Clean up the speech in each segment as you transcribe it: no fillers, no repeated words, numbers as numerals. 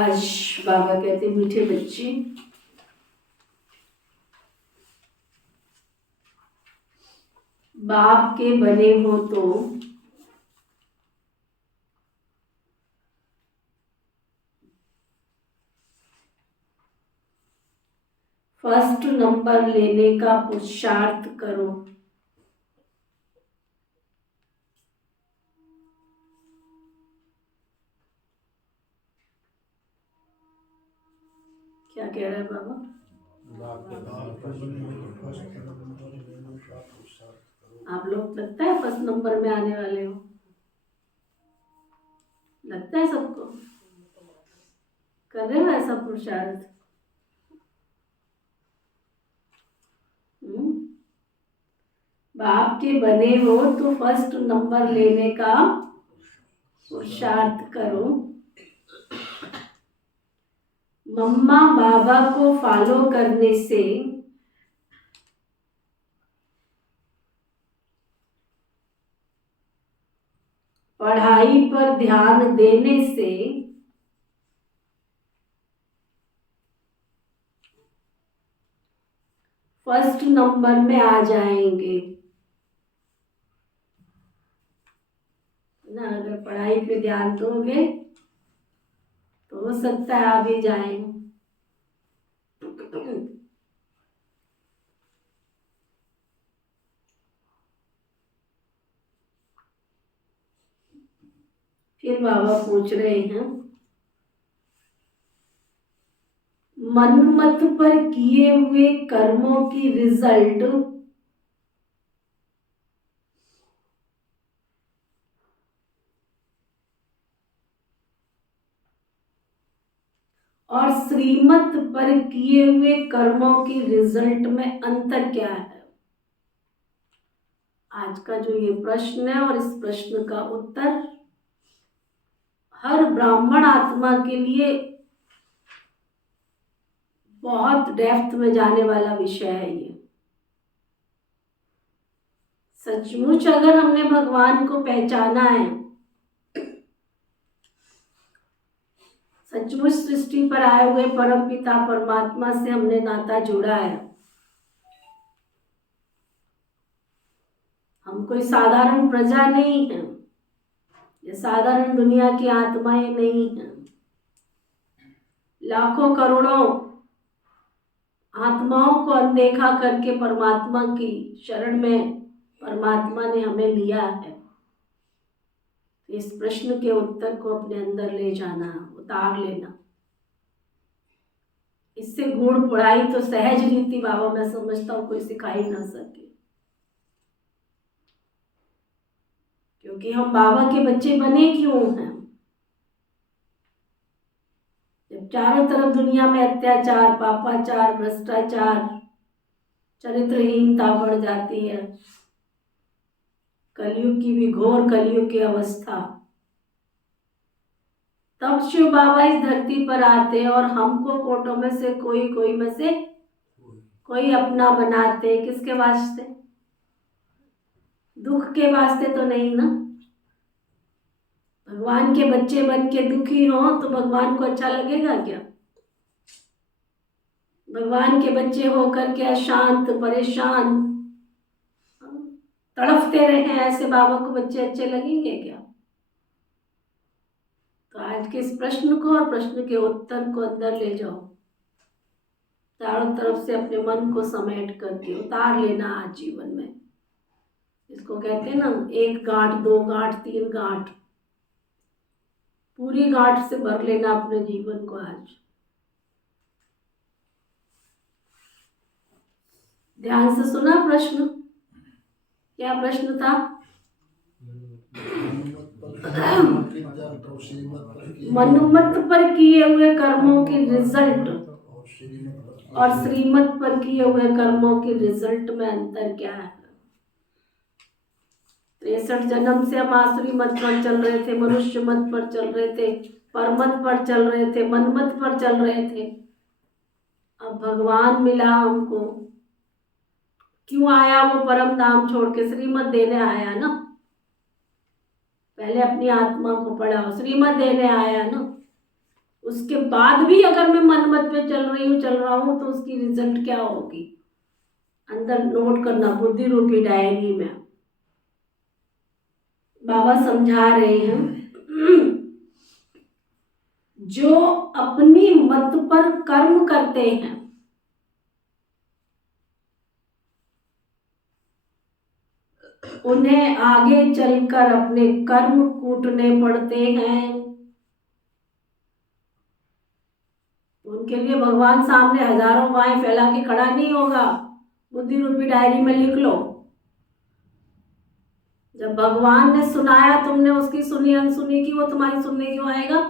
आज बाबा कहते मीठे बच्चे, बाप के बने हो तो फर्स्ट नंबर लेने का पुरुषार्थ करो। क्या कह रहा है बाबा? आप लोग लगता है फर्स्ट नंबर में आने वाले हो, लगता है सबको? कर रहे हो ऐसा पुरुषार्थ? बाप के बने हो तो फर्स्ट नंबर लेने का पुरुषार्थ करो। मम्मा बाबा को फॉलो करने से पढ़ाई पर ध्यान देने से फर्स्ट नंबर में आ जाएंगे ना। अगर पढ़ाई पे ध्यान दोगे तो हो सकता है आ भी जाए। फिर बाबा पूछ रहे हैं, मनमत पर किए हुए कर्मों की रिजल्ट और श्रीमत पर किए हुए कर्मों की रिजल्ट में अंतर क्या है? आज का जो ये प्रश्न है और इस प्रश्न का उत्तर हर ब्राह्मण आत्मा के लिए बहुत डेप्थ में जाने वाला विषय है। ये सचमुच अगर हमने भगवान को पहचाना है, सचमुच सृष्टि पर आए हुए परम पिता परमात्मा से हमने नाता जोड़ा है, हम कोई साधारण प्रजा नहीं है, ये साधारण दुनिया की आत्माएं नहीं है। लाखों करोड़ों आत्माओं को अनदेखा करके परमात्मा की शरण में परमात्मा ने हमें लिया है। इस प्रश्न के उत्तर को अपने अंदर ले जाना, उतार लेना। इससे गुण पढ़ाई तो सहज रीति बाबा मैं समझता हूँ कोई सिखा ही ना सके, क्योंकि हम बाबा के बच्चे बने क्यों हैं? जब चारों तरफ दुनिया में अत्याचार, पापाचार, भ्रष्टाचार, चरित्रहीनता बढ़ जाती है, कलयुग की भी घोर कलयुग की अवस्था, तब शिव बाबा इस धरती पर आते हैं और हमको कोटों में से कोई में से कोई अपना बनाते हैं। किसके वास्ते? दुख के वास्ते तो नहीं ना। भगवान के बच्चे बन के दुखी हो तो भगवान को अच्छा लगेगा क्या? भगवान के बच्चे होकर के अशांत, परेशान, तड़फते रहे, ऐसे बाबा को बच्चे अच्छे लगेंगे क्या? तो आज के इस प्रश्न को और प्रश्न के उत्तर को अंदर ले जाओ, चारों तरफ से अपने मन को समेट करके उतार लेना आज जीवन में। इसको कहते हैं ना, एक गांठ, दो गांठ, तीन गांठ, पूरी गांठ से भर लेना अपने जीवन को आज। ध्यान से सुना प्रश्न? क्या प्रश्न था? मनुमत पर किए हुए कर्मों की रिजल्ट और श्रीमत पर किए हुए कर्मों के रिजल्ट में अंतर क्या है? 63 जन्म से हम आसुरी मत पर चल रहे थे, मनुष्य मत पर चल रहे थे, परमत पर चल रहे थे, मनमत पर चल रहे थे। अब भगवान मिला हमको। क्यों आया वो परम धाम छोड़ के? श्रीमत देने आया ना। पहले अपनी आत्मा को पढ़ाओ, श्रीमत देने आया ना। उसके बाद भी अगर मैं मनमत पे चल रहा हूं तो उसकी रिजल्ट क्या होगी, अंदर नोट करना बुद्धि रूपी डायरी में। बाबा समझा रहे हैं जो अपनी मत पर कर्म करते हैं उन्हें आगे चलकर अपने कर्म कूटने पड़ते हैं। उनके लिए भगवान सामने हजारों बाहें फैला के खड़ा नहीं होगा। बुद्धि रूपी डायरी में लिख लो, जब भगवान ने सुनाया तुमने उसकी सुनी अनसुनी की, वो तुम्हारी सुनने क्यों आएगा।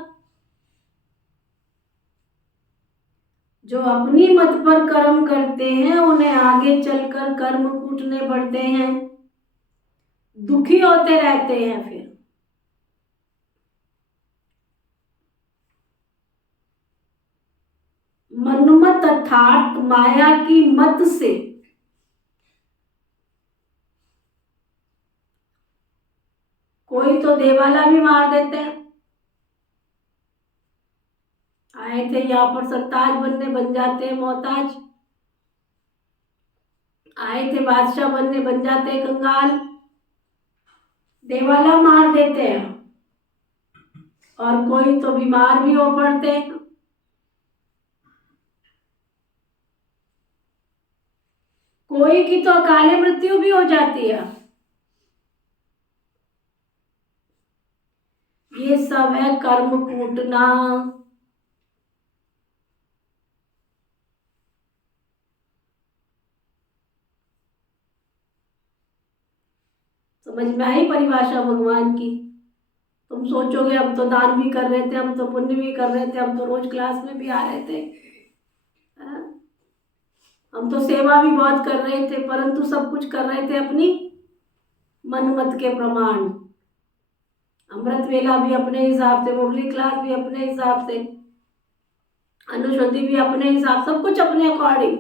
जो अपनी मत पर कर्म करते हैं उन्हें आगे चलकर कर्म कूटने पड़ते हैं, दुखी होते रहते हैं। फिर मनमत अर्थात माया की मत से कोई तो देवाला भी मार देते हैं। आए थे यहाँ पर सरताज बनने, बन जाते हैं मोहताज। आए थे बादशाह बनने, बन जाते हैं कंगाल। देवाला मार देते हैं। और कोई तो बीमार भी हो पड़ते हैं। कोई की तो अकाले मृत्यु भी हो जाती है। ये सब है कर्म कूटना। समझ में आई परिभाषा भगवान की। तुम सोचोगे हम तो दान भी कर रहे थे, हम तो पुण्य भी कर रहे थे, हम तो रोज क्लास में भी आ रहे थे, हम तो सेवा भी बहुत कर रहे थे, परंतु सब कुछ कर रहे थे अपनी मनमत के प्रमाण। अमृत वेला भी अपने हिसाब से, मुरली क्लास भी अपने हिसाब से, अनुश्रुति भी अपने हिसाब, सब कुछ अपने अकॉर्डिंग,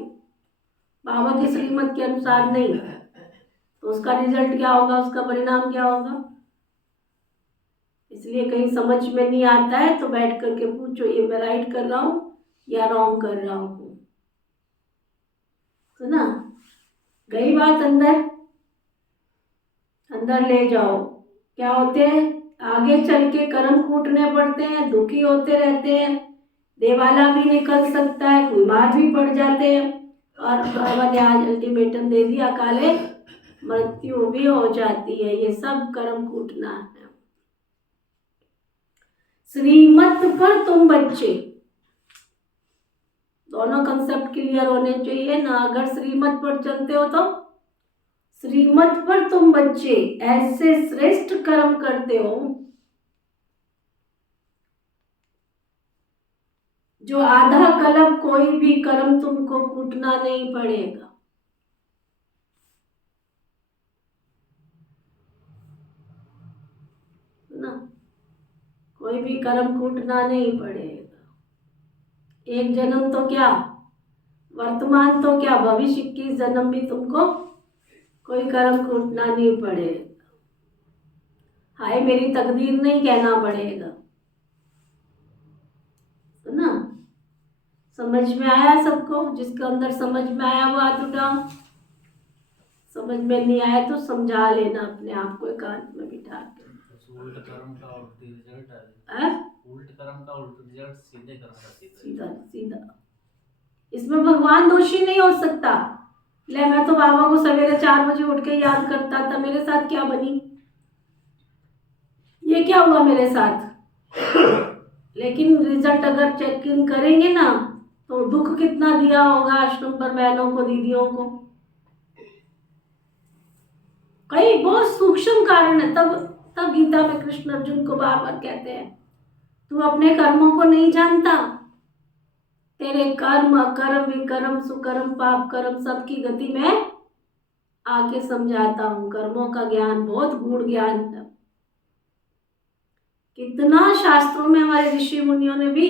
बाबा की श्रीमत के अनुसार नहीं। तो उसका रिजल्ट क्या होगा, उसका परिणाम क्या होगा। इसलिए कहीं समझ में नहीं आता है तो बैठ करके पूछो, ये मैं राइट कर रहा हूँ या रॉन्ग कर रहा हूँ। तो ना गई बात अंदर, अंदर ले जाओ। क्या होते हैं, आगे चल के कर्म कूटने पड़ते हैं, दुखी होते रहते हैं, देवाला भी निकल सकता है, बीमार भी पड़ जाते हैं, और बाबा ने आज अल्टीमेटम दे दिया, काले मृत्यु भी हो जाती है। ये सब कर्म कूटना है। श्रीमत पर तुम बच्चे, दोनों कंसेप्ट क्लियर होने चाहिए ना। अगर श्रीमत पर चलते हो तो श्रीमत पर तुम बच्चे ऐसे श्रेष्ठ कर्म करते हो जो आधा कलप कोई भी कर्म तुमको कूटना नहीं पड़ेगा ना। कोई भी कर्म कूटना नहीं पड़ेगा। एक जन्म तो क्या, वर्तमान तो क्या, भविष्य की जन्म भी तुमको कोई कर्म कूटना नहीं पड़ेगा। हाय मेरी तकदीर नहीं कहना पड़ेगा, है ना। समझ में आया सबको? जिसके अंदर समझ में आया वो हाथ उठाओ। समझ में नहीं आया तो समझा लेना अपने आप को एकांत में बिठा के। उल्ट कर्म का उल्टी रिजल्ट है। उल्ट कर्म का उल्ट रिजल्ट, सीधे कर्म का सीधा सीधा। इसमें भगवान दोषी नहीं हो सकता। ले मैं तो बाबा को सवेरे 4 बजे उठ के याद करता था, मेरे साथ क्या बनी, ये क्या हुआ मेरे साथ। लेकिन रिजल्ट अगर चेक इन करेंगे ना तो दुख कितना दिया होगा आश्रम पर बहनों को, दीदियों को। कई बहुत सूक्ष्म कारण है। तब तब गीता में कृष्ण अर्जुन को बार बार कहते हैं, तू अपने कर्मों को नहीं जानता, तेरे कर्म अकर्म विकर्म सुकर्म पाप कर्म सबकी गति में आके समझाता हूँ। कर्मों का ज्ञान बहुत गूढ़ ज्ञान है। कितना शास्त्रों में हमारे ऋषि मुनियों ने भी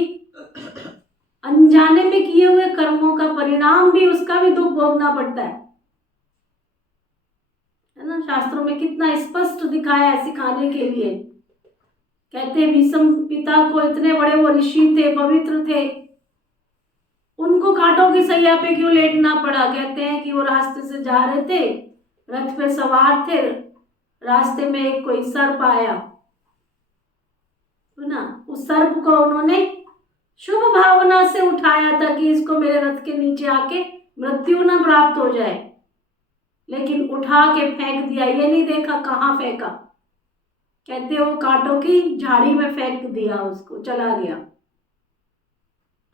अनजाने में किए हुए कर्मों का परिणाम भी, उसका भी दुख भोगना पड़ता है ना। शास्त्रों में कितना स्पष्ट दिखाया है सिखाने के लिए। कहते भीष्म पिता को, इतने बड़े वो ऋषि थे, पवित्र थे, उनको कांटों की सैया पे क्यों लेटना पड़ा? कहते हैं कि वो रास्ते से जा रहे थे, रथ पे सवार थे, रास्ते में एक कोई सर्प आया, है ना, उस सर्प को उन्होंने शुभ भावना से उठाया था कि इसको मेरे रथ के नीचे आके मृत्यु न प्राप्त हो जाए, लेकिन उठा के फेंक दिया। ये नहीं देखा कहाँ फेंका, कहते वो कांटों की झाड़ी में फेंक दिया, उसको चला गया।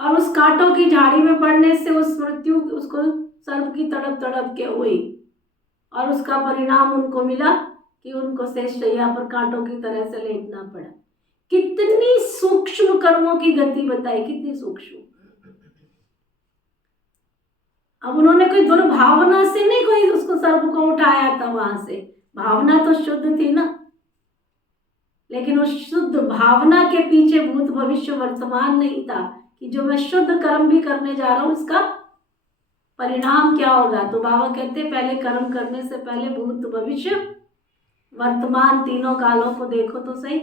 और उस कांटों की झाड़ी में पड़ने से उस मृत्यु उसको सर्प की तड़प तड़प के हुई, और उसका परिणाम उनको मिला कि उनको शेषशैया पर कांटों की तरह से लेटना पड़ा। कितनी सूक्ष्म कर्मों की गति बताई, कितनी सूक्ष्म। अब उन्होंने कोई दुर्भावना से नहीं कोई उसको सर्प को उठाया था, वहां से भावना तो शुद्ध थी ना, लेकिन उस शुद्ध भावना के पीछे भूत भविष्य वर्तमान नहीं था कि जो मैं शुद्ध कर्म भी करने जा रहा हूं इसका परिणाम क्या होगा। तो बाबा कहते पहले कर्म करने से पहले भूत भविष्य वर्तमान तीनों कालों को देखो तो सही।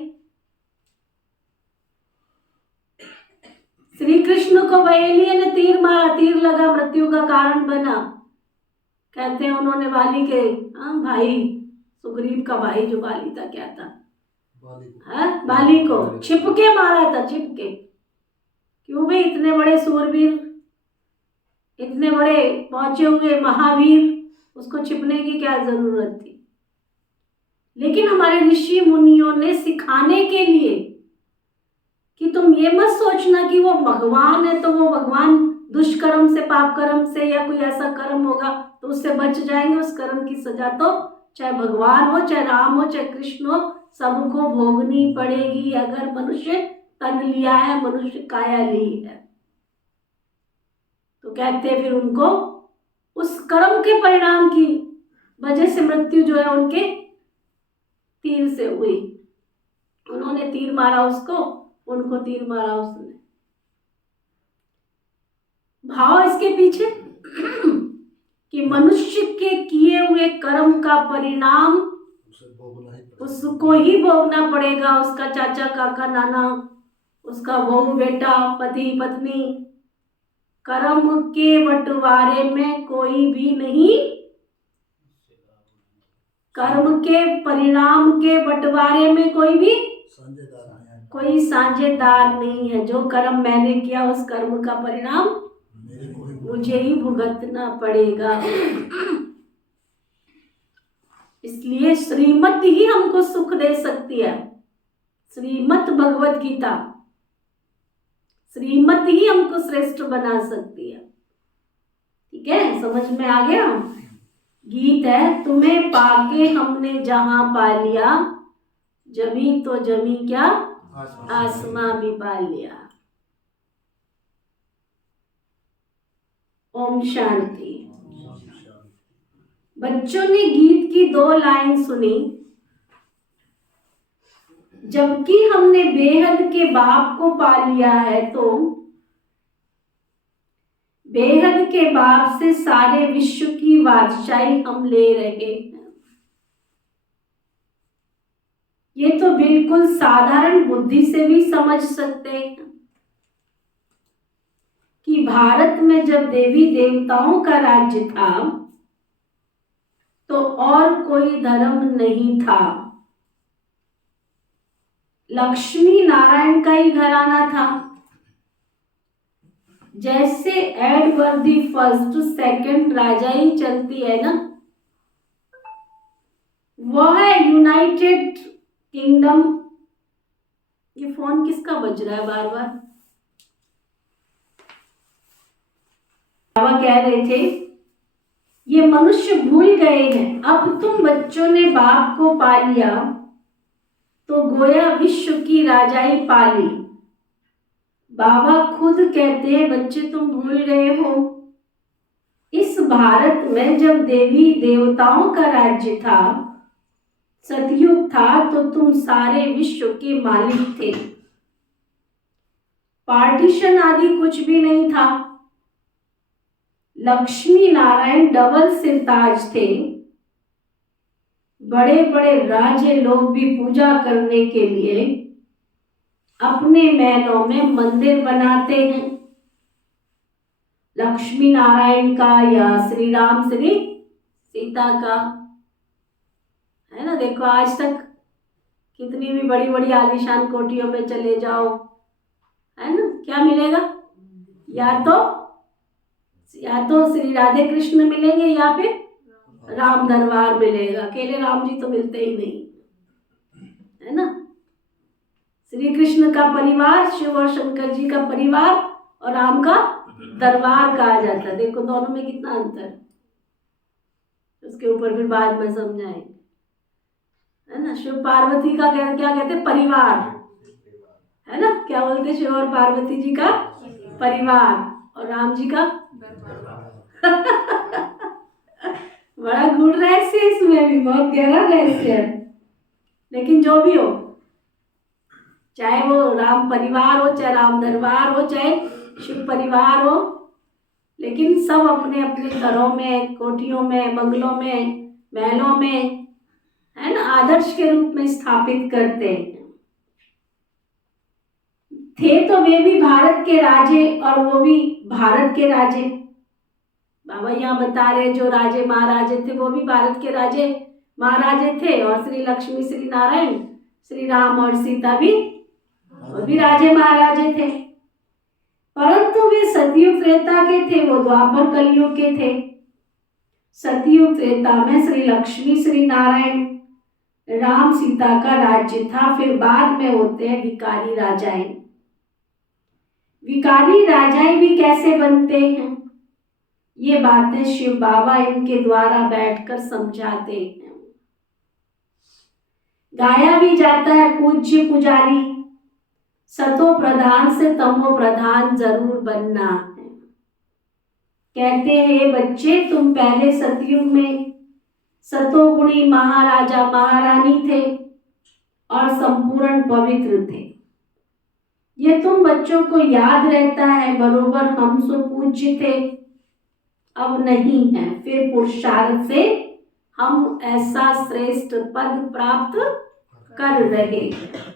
श्री कृष्ण को बहेलिये ने तीर मारा, तीर लगा, मृत्यु का कारण बना। कहते हैं उन्होंने बाली के भाई, सुग्रीव का भाई जो बाली था, क्या था, बाली को छिपके मारा था, छिपके। क्यों भाई? इतने बड़े सूरवीर, इतने बड़े पहुंचे हुए महावीर, उसको छिपने की क्या जरूरत थी? लेकिन हमारे ऋषि मुनियों ने सिखाने के लिए कि तुम ये मत सोचना कि वो भगवान है तो वो भगवान दुष्कर्म से, पाप कर्म से या कोई ऐसा कर्म होगा तो उससे बच जाएंगे। उस कर्म की सजा तो चाहे भगवान हो, चाहे राम हो, चाहे कृष्ण हो, सबको भोगनी पड़ेगी अगर मनुष्य तन लिया है, मनुष्य काया ली है। तो कहते हैं फिर उनको उस कर्म के परिणाम की वजह से मृत्यु जो है उनके तीर से हुई। उन्होंने तीर मारा उसको, उनको तीर मारा उसने। भाव इसके पीछे कि मनुष्य के किए हुए कर्म का परिणाम उसको ही भोगना पड़ेगा। उसका चाचा, काका, नाना, उसका बहू, बेटा, पति, पत्नी, कर्म के बंटवारे में कोई भी नहीं, कर्म के परिणाम के बंटवारे में कोई भी कोई साझेदार नहीं है। जो कर्म मैंने किया उस कर्म का परिणाम मुझे ही भुगतना पड़ेगा। इसलिए श्रीमत ही हमको सुख दे सकती है। श्रीमत भगवत गीता, श्रीमत ही हमको श्रेष्ठ बना सकती है। ठीक है, समझ में आ गया? गीत है, तुम्हें पाके हमने जहां पा लिया, जमी तो जमी क्या आसमां भी पा लिया। ओम शांति। बच्चों ने गीत की 2 लाइन सुनी। जबकि हमने बेहद के बाप को पा लिया है तो बेहद के बाप से सारे विश्व की बादशाही हम ले रहे हैं। ये तो बिल्कुल साधारण बुद्धि से भी समझ सकते हैं कि भारत में जब देवी देवताओं का राज्य था तो और कोई धर्म नहीं था। लक्ष्मी नारायण का ही घराना था। जैसे एडवर्दी फर्स्ट, सेकंड राजाई चलती है ना, वह है यूनाइटेड किंगडम। ये फोन किसका बज रहा है बार बार? बाबा कह रहे थे ये मनुष्य भूल गए हैं। अब तुम बच्चों ने बाप को पा लिया तो गोया विश्व की राजाई पा ली। बाबा खुद कहते हैं बच्चे तुम भूल गए हो, इस भारत में जब देवी देवताओं का राज्य था, सतयुग था, तो तुम सारे विश्व के मालिक थे। पार्टीशन आदि कुछ भी नहीं था। लक्ष्मी नारायण डबल सिरताज थे। बड़े बड़े राजे लोग भी पूजा करने के लिए अपने महलों में मंदिर बनाते हैं, लक्ष्मी नारायण का या श्री राम श्री सीता का, है ना। देखो आज तक कितनी भी बड़ी बड़ी आलीशान कोठियों में चले जाओ, है ना, क्या मिलेगा? या तो श्री राधे कृष्ण मिलेंगे या फिर राम दरबार मिलेगा। अकेले राम जी तो मिलते ही नहीं, है ना। श्री कृष्ण का परिवार, शिव और शंकर जी का परिवार और राम का दरबार कहा जाता है। देखो दोनों में कितना अंतर है, उसके ऊपर फिर बाद में समझाएंगे, है ना। शिव पार्वती का क्या कहते हैं? परिवार, है ना। क्या बोलते हैं? शिव और पार्वती जी का परिवार और राम जी का बड़ा गूढ़ रहस्य है इसमें भी, बहुत गहरा रहस्य है। लेकिन जो भी हो, चाहे वो राम परिवार हो, चाहे राम दरबार हो, चाहे शिव परिवार हो, लेकिन सब अपने अपने घरों में, कोठियों में, बंगलों में, महलों में, है ना, आदर्श के रूप में स्थापित करते हैं। थे तो वे भी भारत के राजे और वो भी भारत के राजे। बाबा यहाँ बता रहे जो राजे महाराजे थे वो भी भारत के राजे महाराजे थे, और श्री लक्ष्मी, श्री नारायण, श्री राम और सीता भी वो भी राजे महाराजे थे। परंतु वे सतयुग त्रेता के थे, वो द्वापर कलयुग के थे। सतयुग त्रेता में श्री लक्ष्मी, श्री नारायण, राम सीता का राज्य था। फिर बाद में होते हैं भिखारी राजाएं। भिखारी राजाएं भी कैसे बनते हैं, ये बातें शिव बाबा इनके द्वारा बैठकर समझाते हैं। गाया भी जाता है पूज्य पुजारी, सतो प्रधान से तमो प्रधान जरूर बनना है। कहते हैं बच्चे, तुम पहले सतयुग में सतोगुणी महाराजा महारानी थे और संपूर्ण पवित्र थे। ये तुम बच्चों को याद रहता है, बरोबर हम सो पूज्य थे, अब नहीं है। फिर पुरुषार्थ से हम ऐसा श्रेष्ठ पद प्राप्त कर रहे हैं।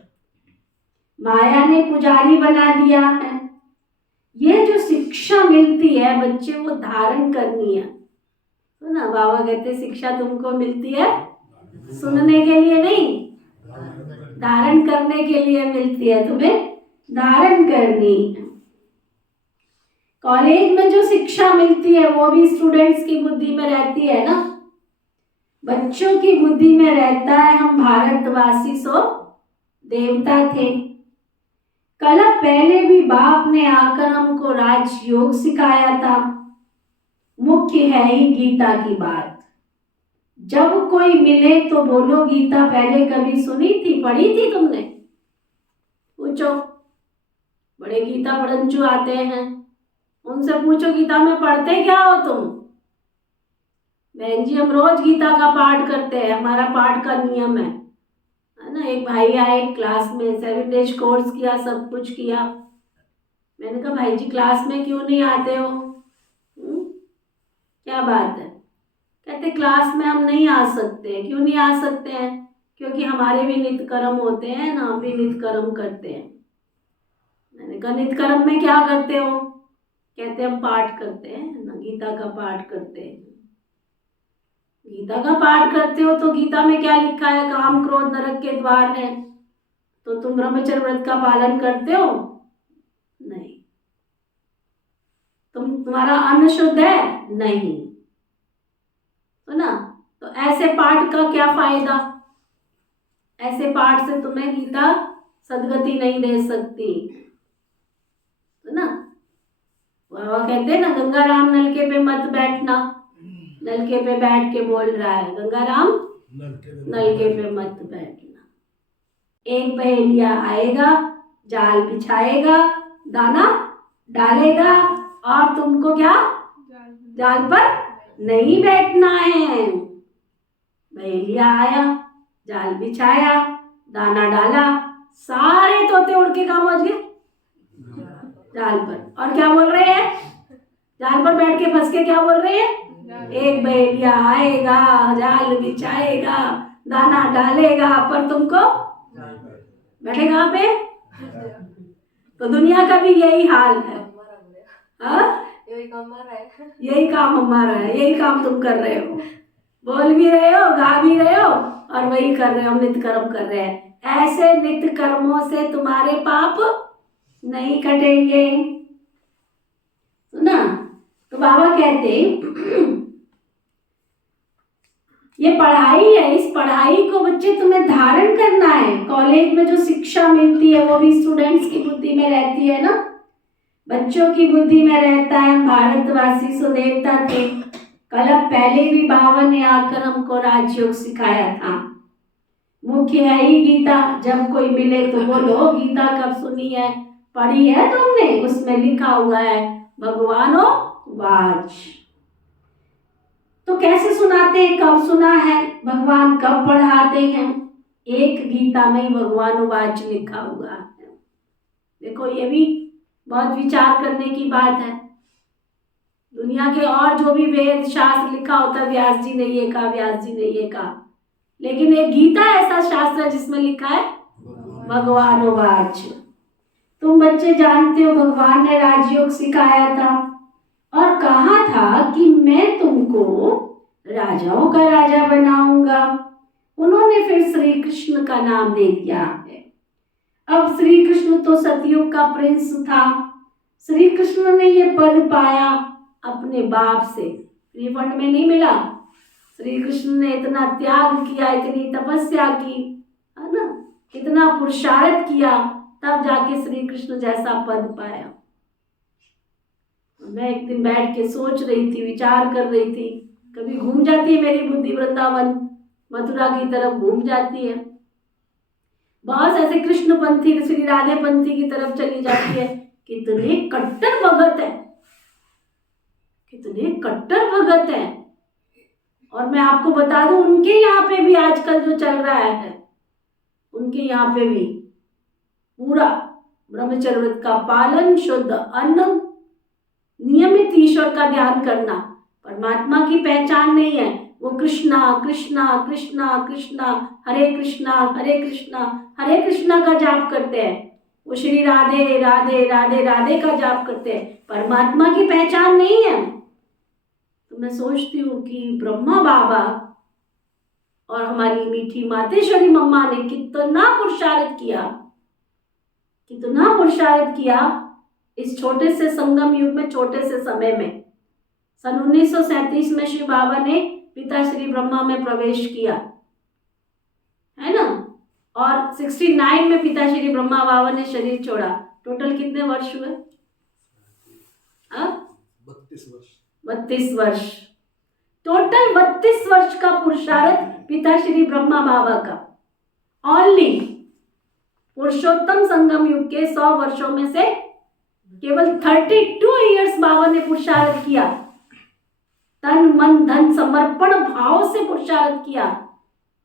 माया ने पुजारी बना दिया है। ये जो शिक्षा मिलती है बच्चे, वो धारण करनी है। तो ना बाबा कहते शिक्षा तुमको मिलती है सुनने के लिए नहीं, धारण करने के लिए मिलती है, तुम्हें धारण करनी है। कॉलेज में जो शिक्षा मिलती है वो भी स्टूडेंट्स की बुद्धि में रहती है ना, बच्चों की बुद्धि में रहता है हम भारतवासी सो देवता थे। कल पहले भी बाप ने आकर हमको राजयोग सिखाया था। मुख्य है ही गीता की बात। जब कोई मिले तो बोलो गीता पहले कभी सुनी थी, पढ़ी थी तुमने? पूछो, बड़े गीता पढ़ंचू आते हैं, उनसे पूछो गीता में पढ़ते क्या हो तुम? बहन जी हम रोज गीता का पाठ करते हैं, हमारा पाठ का नियम है ना। एक भाई आए क्लास में, 7 डेज कोर्स किया, सब कुछ किया। मैंने कहा भाई जी क्लास में क्यों नहीं आते हो? क्या बात है? कहते क्लास में हम नहीं आ सकते। क्यों नहीं आ सकते हैं? क्योंकि हमारे भी नित्य कर्म होते हैं ना, हम भी नित्य कर्म करते हैं। मैंने कहा नित्य कर्म में क्या करते हो? कहते हम पाठ करते हैं ना, गीता का पाठ करते हैं। गीता का पाठ करते हो तो गीता में क्या लिखा है? काम क्रोध नरक के द्वार है। तो तुम ब्रह्मचर्य व्रत का पालन करते हो? नहीं। तुम्हारा अन्न शुद्ध है? नहीं। तो ना, तो ऐसे पाठ का क्या फायदा? ऐसे पाठ से तुम्हें गीता सदगति नहीं दे सकती, तो ना। बाबा कहते हैं ना, गंगा राम नलके पे मत बैठना। नलके पे बैठ के बोल रहा है गंगा राम नलके पे मत बैठना। एक बहेलिया आएगा, जाल बिछाएगा, दाना डालेगा, और तुमको क्या जाल पर नहीं बैठना है। बहेलिया आया, जाल बिछाया, दाना डाला, सारे तोते उड़ के कहाँ पहुंच गए? जाल पर। और क्या बोल रहे हैं? जाल पर बैठ के फंस के क्या बोल रहे हैं? एक बहेलिया आएगा, जाल बिछाएगा, दाना डालेगा, पर तुमको बैठे कहाँ पे? तो दुनिया का भी यही हाल है। हाँ, यही काम हमारा है, यही काम हमारा है, यही काम तुम कर रहे हो, बोल भी रहे हो, गा भी रहे हो और वही कर रहे हो, नित्य कर्म कर रहे हैं। ऐसे नित्य कर्मों से तुम्हारे पाप नहीं कटेंगे। सुना? तो बाबा कहते ये पढ़ाई है, इस पढ़ाई को बच्चे तुम्हें धारण करना है। कॉलेज में जो शिक्षा मिलती है वो भी स्टूडेंट्स की बुद्धि में रहती है ना, बच्चों की बुद्धि में रहता है। भारतवासी सुदेवता थे, कल पहले भी बाबा ने आकर हमको राजयोग सिखाया था। मुख्य है ही गीता, जब कोई मिले तो बोलो गीता कब सुनी है, पढ़ी है तुमने? उसमें लिखा हुआ है भगवानो वाच। तो कैसे सुनाते हैं, कब सुना है, भगवान कब पढ़ाते हैं? एक गीता में ही भगवान वाच लिखा हुआ है। देखो ये भी बहुत विचार करने की बात है। दुनिया के और जो भी वेद शास्त्र लिखा होता है, व्यास जी ने ये कहा, व्यास जी ने ये कहा, लेकिन एक गीता ऐसा शास्त्र है जिसमें लिखा है भगवान वाच। तुम बच्चे जानते हो भगवान ने राजयोग सिखाया था और कहा था कि मैं तुमको राजाओं का राजा बनाऊंगा। उन्होंने फिर श्री कृष्ण का नाम दे दिया है। अब श्री कृष्ण तो सतयुग का प्रिंस था। श्री कृष्ण ने ये पद पाया अपने बाप से, फ्री फंड में नहीं मिला। श्री कृष्ण ने इतना त्याग किया, इतनी तपस्या की, है ना, इतना पुरुषार्थ किया, तब जाके श्री कृष्ण जैसा पद पाया। मैं एक दिन बैठ के सोच रही थी, विचार कर रही थी, कभी घूम जाती है मेरी बुद्धि वृंदावन मथुरा की तरफ घूम जाती है, बहुत ऐसे कृष्ण पंथी श्री राधे पंथी की तरफ चली जाती है। कितने कट्टर भगत है, कितने कट्टर भगत हैं। और मैं आपको बता दूं, उनके यहाँ पे भी आजकल जो चल रहा है, उनके यहाँ पे भी पूरा ब्रह्मचर्य व्रत का पालन, शुद्ध अन्न, नियमित ईश्वर का ध्यान करना, परमात्मा की पहचान नहीं है। वो कृष्णा कृष्णा कृष्णा कृष्णा, हरे कृष्णा हरे कृष्णा हरे कृष्णा का जाप करते हैं। वो श्री राधे राधे राधे राधे का जाप करते हैं, परमात्मा की पहचान नहीं है। तो मैं सोचती हूँ कि ब्रह्मा बाबा और हमारी मीठी मातेश्वरी मम्मा ने कितना पुरुषार्थ किया, कितना पुरुषार्थ किया इस छोटे से संगम युग में, छोटे से समय में। सन 1937 में श्री बाबा ने पिता श्री ब्रह्मा में प्रवेश किया, है ना, और 69 में पिता श्री ब्रह्मा बाबा ने शरीर छोड़ा। टोटल कितने वर्ष हुए? 32 वर्ष। टोटल 32 वर्ष का पुरुषार्थ पिता श्री ब्रह्मा बाबा का। ओनली पुरुषोत्तम संगम युग के 100 वर्षों में से केवल 32 इयर्स बाबा ने पुरुषार्थ किया, तन मन धन समर्पण भाव से पुरुषार्थ किया।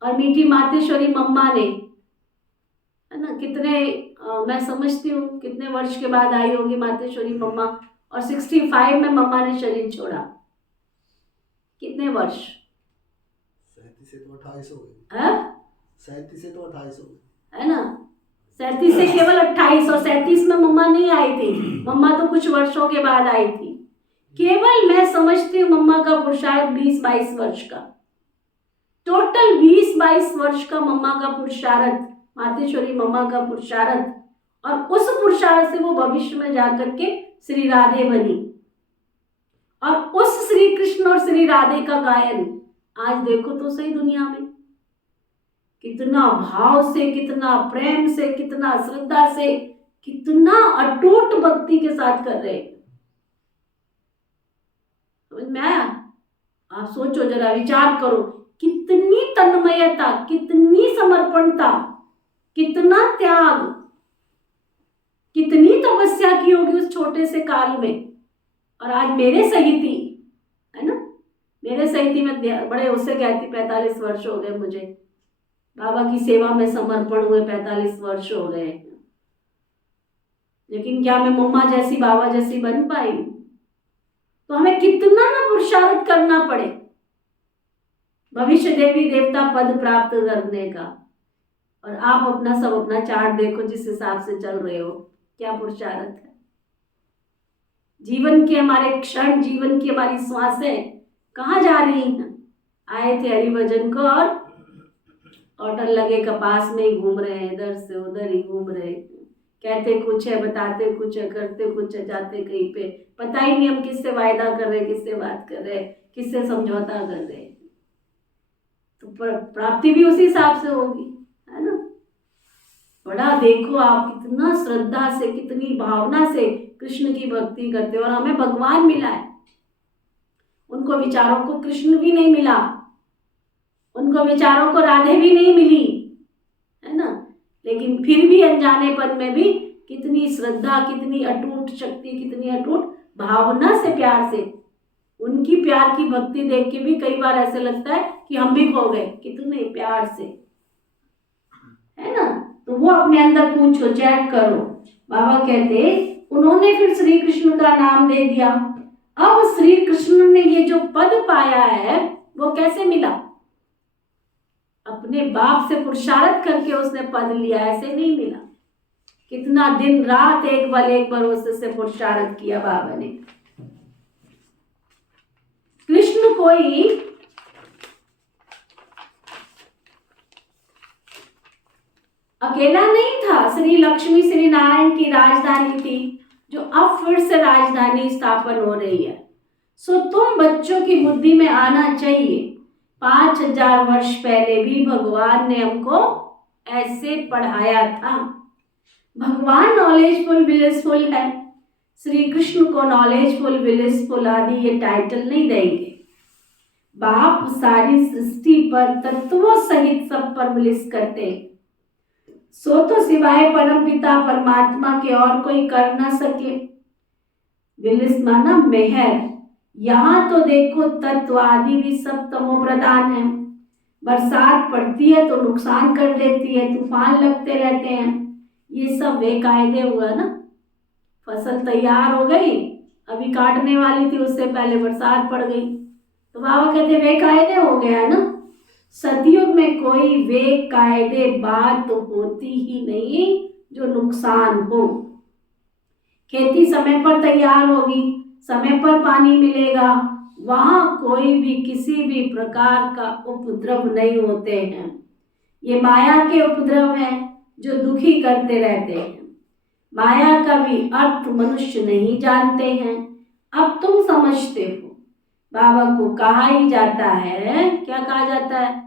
और मीठी मातेश्वरी मम्मा ने, है ना, कितने मैं समझती हूँ कितने वर्ष के बाद आई होगी मातेश्वरी मम्मा, और 65 में मम्मा ने शरीर छोड़ा। कितने वर्ष? 37 से तो 28 हो गए। है 37 से तो 28 हो गए, है ना, 37 से केवल 28, और 37 में मम्मा नहीं आई थी, मम्मा तो कुछ वर्षों के बाद आई थी। केवल मैं समझती हूँ मम्मा का पुरुषार्थ 20-22 वर्ष का, टोटल 20-22 वर्ष का मम्मा का पुरुषार्थ, मातेश्वरी मम्मा का पुरुषार्थ। और उस पुरुषार्थ से वो भविष्य में जाकर के श्री राधे बनी, और उस श्री कृष्ण और श्री राधे का गायन आज देखो तो सही दुनिया में कितना भाव से, कितना प्रेम से, कितना श्रद्धा से, कितना अटूट भक्ति के साथ कर रहे हैं। समझ में आया? आप सोचो जरा, विचार करो, कितनी तन्मयता, कितनी समर्पणता, कितना त्याग, कितनी तपस्या की होगी उस छोटे से काल में। और आज मेरे सहिती, है ना, मेरे सहिती में बड़े उससे कहती 45 वर्ष हो गए मुझे बाबा की सेवा में समर्पण हुए, 45 वर्ष हो गए। लेकिन क्या मैं मम्मा जैसी, बाबा जैसी बन पाई? तो हमें कितना ना पुरुषार्थ करना पड़े भविष्य देवी देवता पद प्राप्त करने का। और आप अपना सब अपना चार्ट देखो, जिस हिसाब से चल रहे हो, क्या पुरुषार्थ है। जीवन के हमारे क्षण, जीवन की हमारी श्वासें कहाँ जा रही हैं। आए थे हरिभजन को और होटल लगे कपास में ही घूम रहे हैं, इधर से उधर ही घूम रहे हैं। कहते कुछ है, बताते कुछ है, करते कुछ है, जाते कहीं पे, पता ही नहीं हम किससे वायदा कर रहे हैं, किससे बात कर रहे हैं, किससे समझौता कर रहे हैं। तो प्राप्ति भी उसी हिसाब से होगी, है ना। बड़ा देखो आप कितना श्रद्धा से, कितनी भावना से कृष्ण की भक्ति करते हो, और हमें भगवान मिला है। उनको विचारों को कृष्ण भी नहीं मिला, उनको विचारों को राधे भी नहीं मिली, है ना। लेकिन फिर भी अनजानेपन में भी कितनी श्रद्धा, कितनी अटूट शक्ति, कितनी अटूट भावना से, प्यार से, उनकी प्यार की भक्ति देख के भी कई बार ऐसे लगता है कि हम भी खो गए, कितने प्यार से, है ना। तो वो अपने अंदर पूछो, चेक करो। बाबा कहते उन्होंने फिर श्री कृष्ण का नाम दे दिया। अब श्री कृष्ण ने ये जो पद पाया है वो कैसे मिला? अपने बाप से पुरुषार्थ करके उसने पद लिया, ऐसे नहीं मिला। कितना दिन रात एक बार उससे पुरुषार्थ किया बाबा ने। कृष्ण कोई अकेला नहीं था, श्री लक्ष्मी श्री नारायण की राजधानी थी, जो अब फिर से राजधानी स्थापन हो रही है। सो तुम बच्चों की बुद्धि में आना चाहिए, 5000 वर्ष पहले भी भगवान ने हमको ऐसे पढ़ाया था। भगवान नॉलेजफुल ब्लिसफुल है, श्री कृष्ण को नॉलेजफुल ब्लिसफुल आदि ये टाइटल नहीं देंगे। बाप सारी सृष्टि पर तत्वों सहित सब पर ब्लिस करते, सो तो सिवाय परम पिता परमात्मा के और कोई कर न सके। ब्लिस माना मेहर। यहाँ तो देखो तत्व आदि भी सब तमो प्रधान है। बरसात पड़ती है तो नुकसान कर देती है, तूफान लगते रहते हैं, ये सब बेकायदे हुआ ना। फसल तैयार हो गई, अभी काटने वाली थी, उससे पहले बरसात पड़ गई, तो बाबा कहते बेकायदे हो गया ना। सतयुग में कोई बेकायदे बात तो होती ही नहीं जो नुकसान हो। खेती समय पर तैयार होगी, समय पर पानी मिलेगा, वहां कोई भी किसी भी प्रकार का उपद्रव नहीं होते हैं। ये माया के उपद्रव हैं जो दुखी करते रहते हैं। माया का भी अर्थ मनुष्य नहीं जानते हैं। अब तुम समझते हो। बाबा को कहा ही जाता है, क्या कहा जाता है?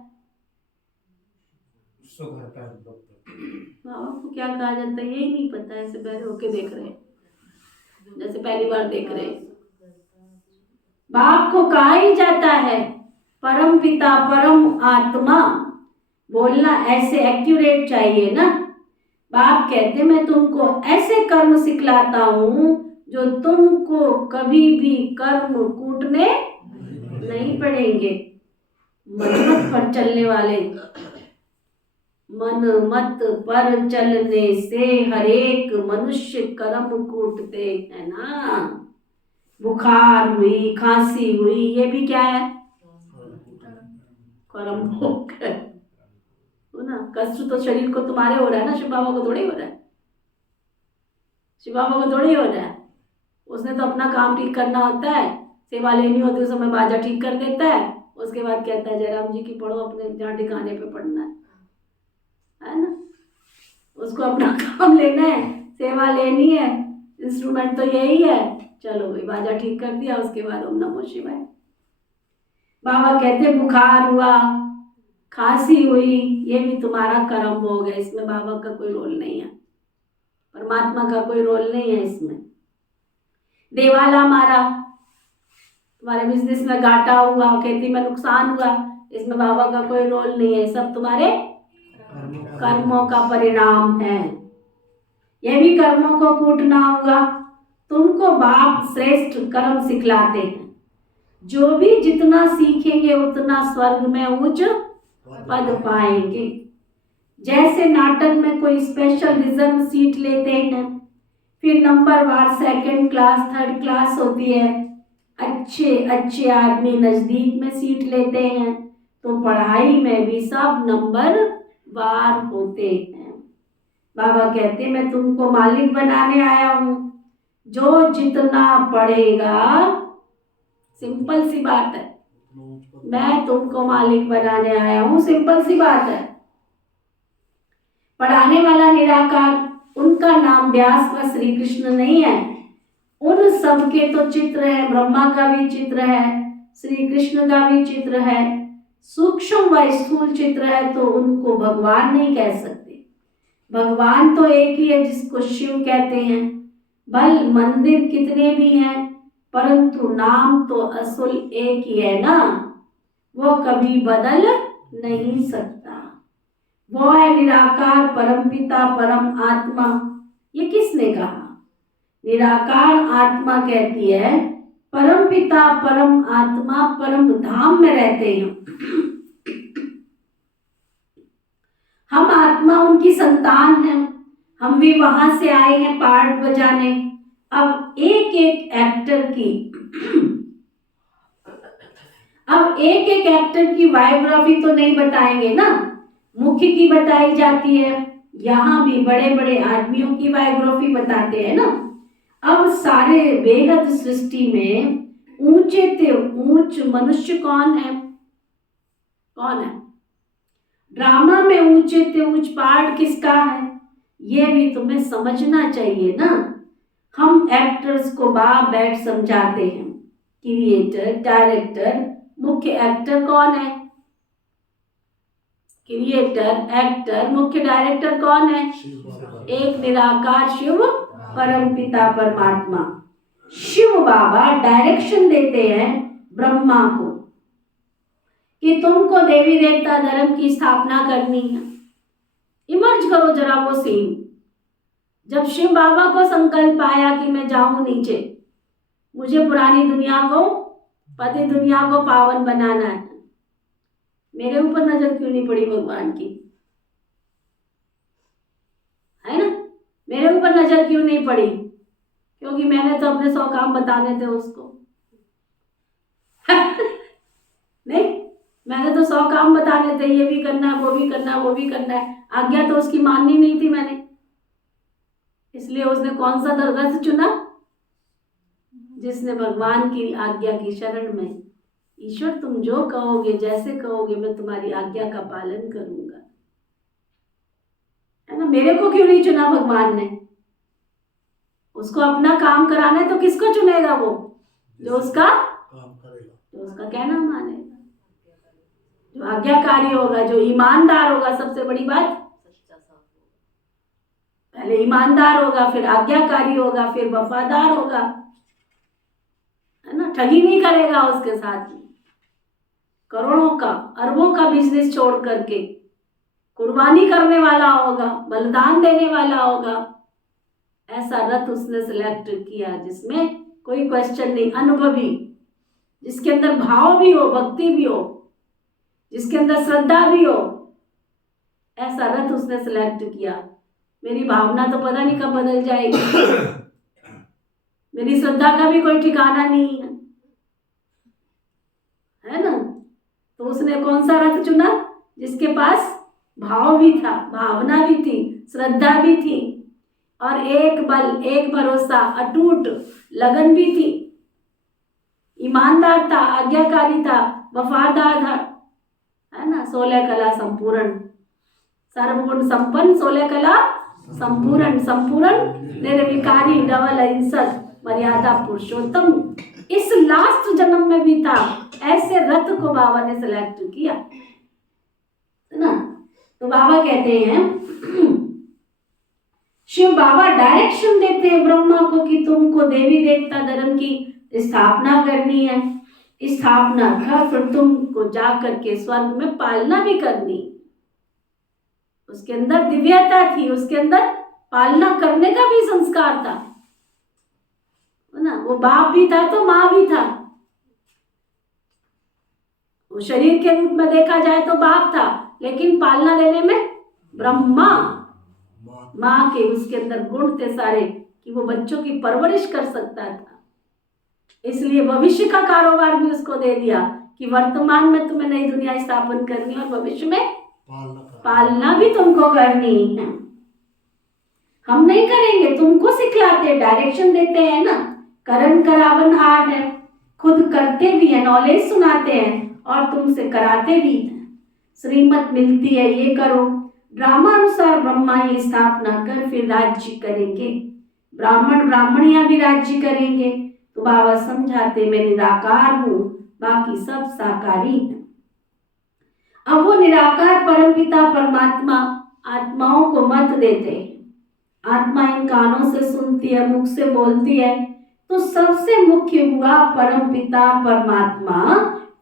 बाबा को क्या कहा जाता है यही नहीं पता, ऐसे बैठे होके देख रहे हैं जैसे पहली बार देख रहे हैं। बाप को कहा ही जाता है परम पिता परम आत्मा। बोलना ऐसे एक्यूरेट चाहिए ना। बाप कहते मैं तुमको ऐसे कर्म सिखलाता हूँ जो तुमको कभी भी कर्म कूटने नहीं पड़ेंगे। मनमत पर चलने वाले, मनमत पर चलने से हरेक मनुष्य कर्म कूटते हैं ना। बुखार हुई, खांसी हुई, ये भी क्या है? कर्म भोग है ना। कष्ट तो शरीर को तुम्हारे हो रहा है ना, शिव बाबा को थोड़ी हो रहा है। शिव बाबा को थोड़ी हो रहा है। उसने तो अपना काम ठीक करना होता है, सेवा लेनी होती है, उस समय बाजा ठीक कर देता है, उसके बाद कहता है जयराम जी की पढ़ो, अपने जहाँ ठिकाने पे पढ़ना है ना। उसको अपना काम लेना है, सेवा लेनी है, इंस्ट्रूमेंट तो यही है, चलो भाई बाजा ठीक कर दिया, उसके बाद ओम नमो शिवाय। बाबा कहते बुखार हुआ, खांसी हुई, ये भी तुम्हारा कर्म हो गया, इसमें बाबा का कोई रोल नहीं है, परमात्मा का कोई रोल नहीं है इसमें। देवाला मारा, तुम्हारे बिजनेस में घाटा हुआ, खेती में नुकसान हुआ, इसमें बाबा का कोई रोल नहीं है, सब तुम्हारे कर्मों का परिणाम है। ये भी कर्मों को कूटना हुआ। तुमको बाप श्रेष्ठ कर्म सिखलाते हैं, जो भी जितना सीखेंगे उतना स्वर्ग में उच्च पद पाएंगे। जैसे नाटक में कोई स्पेशल रिजर्व सीट लेते हैं, फिर नंबर वार सेकंड क्लास थर्ड क्लास होती है, अच्छे अच्छे आदमी नजदीक में सीट लेते हैं, तो पढ़ाई में भी सब नंबर वार होते हैं। बाबा कहते मैं तुमको मालिक बनाने आया हूँ। जो जितना पढ़ेगा, सिंपल सी बात है, मैं तुमको मालिक बनाने आया हूँ, सिंपल सी बात है। पढ़ाने वाला निराकार, उनका नाम व्यास व श्री कृष्ण नहीं है। उन सब के तो चित्र है, ब्रह्मा का भी चित्र है, श्री कृष्ण का भी चित्र है, सूक्ष्म व स्थूल चित्र है, तो उनको भगवान नहीं कह सकते। भगवान तो एक ही है जिसको शिव कहते हैं। भल मंदिर कितने भी हैं, परंतु नाम तो असल एक ही है ना, वो कभी बदल नहीं सकता। वो है निराकार परमपिता परम आत्मा। ये किसने कहा? निराकार आत्मा कहती है परमपिता परम आत्मा परम धाम में रहते हैं। हम आत्मा उनकी संतान हैं, हम भी वहां से आए हैं पार्ट बजाने। अब एक एक एक्टर की बायोग्राफी तो नहीं बताएंगे ना, मुख्य की बताई जाती है। यहाँ भी बड़े बड़े आदमियों की बायोग्राफी बताते हैं ना। अब सारे बेहद सृष्टि में ऊंचे से ऊंच मनुष्य कौन है? कौन है? ड्रामा में ऊंचे से ऊंच पार्ट किसका है? ये भी तुम्हें समझना चाहिए ना। हम एक्टर्स को बाप बैठ समझाते हैं, क्रिएटर, डायरेक्टर, मुख्य एक्टर कौन है? क्रिएटर, एक्टर, मुख्य डायरेक्टर कौन है? एक निराकार शिव परमपिता परमात्मा। शिव बाबा डायरेक्शन देते हैं ब्रह्मा को कि तुमको देवी देवता धर्म की स्थापना करनी है। इमर्ज करो जरा वो सीन, जब शिव बाबा को संकल्प आया कि मैं जाऊं नीचे, मुझे पुरानी दुनिया को, पति दुनिया को पावन बनाना है। मेरे ऊपर नजर क्यों नहीं पड़ी भगवान की? है ना? मेरे ऊपर नजर क्यों नहीं पड़ी? क्योंकि मैंने तो अपने 100 काम बताने थे उसको। नहीं, मैंने तो 100 काम बताने थे, ये भी करना है, वो भी करना है, वो भी करना है। आज्ञा तो उसकी माननी नहीं थी मैंने, इसलिए उसने कौन सा रथ चुना? जिसने भगवान की आज्ञा की शरण में, ईश्वर तुम जो कहोगे, जैसे कहोगे, मैं तुम्हारी आज्ञा का पालन करूंगा। है ना? मेरे को क्यों नहीं चुना भगवान ने? उसको अपना काम कराना है तो किसको चुनेगा? वो जो उसका काम करेगा, जो उसका कहना मानेगा, जो आज्ञाकारी होगा, जो ईमानदार होगा। सबसे बड़ी बात, पहले ईमानदार होगा, फिर आज्ञाकारी होगा, फिर वफादार होगा। है ना? ठगी नहीं करेगा उसके साथ में। करोड़ों का, अरबों का बिजनेस छोड़ करके कुर्बानी करने वाला होगा, बलिदान देने वाला होगा। ऐसा रथ उसने सिलेक्ट किया जिसमें कोई क्वेश्चन नहीं, अनुभवी, जिसके अंदर भाव भी हो, भक्ति भी हो, जिसके अंदर श्रद्धा भी हो। ऐसा रथ उसने सिलेक्ट किया। मेरी भावना तो पता नहीं कब बदल जाएगी, मेरी श्रद्धा का भी कोई ठिकाना नहीं है। है ना? तो उसने कौन सा रथ चुना? जिसके पास भाव भी था, भावना भी थी, श्रद्धा भी थी, और एक बल, एक भरोसा, अटूट लगन भी थी। ईमानदार था, आज्ञाकारी था, वफादार था। है ना? 16 कला संपूर्ण, सर्वगुण संपन्न, 16 कला संपूर्ण, संपूर्ण निर्विकारी, डबल अहिंसक, मर्यादा पुरुषोत्तम। इस लास्ट जन्म में भी था। ऐसे रथ को बाबा ने सिलेक्ट किया। है ना? तो बाबा कहते हैं, शिव बाबा डायरेक्शन देते हैं ब्रह्मा को कि तुमको देवी देवता धर्म की स्थापना करनी है। स्थापना कर, फिर तुमको जा करके स्वर्ग में पालना भी करनी। उसके अंदर दिव्यता थी, उसके अंदर पालना करने का भी संस्कार था। ना? वो बाप भी था तो माँ भी था। वो शरीर के रूप में देखा जाए तो बाप था, लेकिन पालना देने में ब्रह्मा, माँ के उसके अंदर गुण थे सारे कि वो बच्चों की परवरिश कर सकता था। इसलिए भविष्य का कारोबार भी उसको दे दिया कि वर्तमान में तुम्हें नई दुनिया स्थापन करनी और भविष्य में पालना भी तुमको करनी है। हम नहीं करेंगे, तुमको सिखलाते हैं, डायरेक्शन देते हैं ना। करण करावन हार है, खुद करते भी है, नॉलेज सुनाते हैं और तुमसे कराते भी हैं। श्रीमत मिलती है, ये करो, ड्रामानुसार ब्रह्मा ये स्थापना कर फिर राज्य करेंगे। ब्राह्मण ब्राह्मणियां भी राज्य करेंगे। तो बाबा समझाते मैं निराकार हूँ, बाकी सब साकारी है। अब वो निराकार परमपिता परमात्मा आत्माओं को मत देते हैं। आत्मा इन कानों से सुनती है, मुख से बोलती है, तो सबसे मुख्य हुआ परमपिता परमात्मा,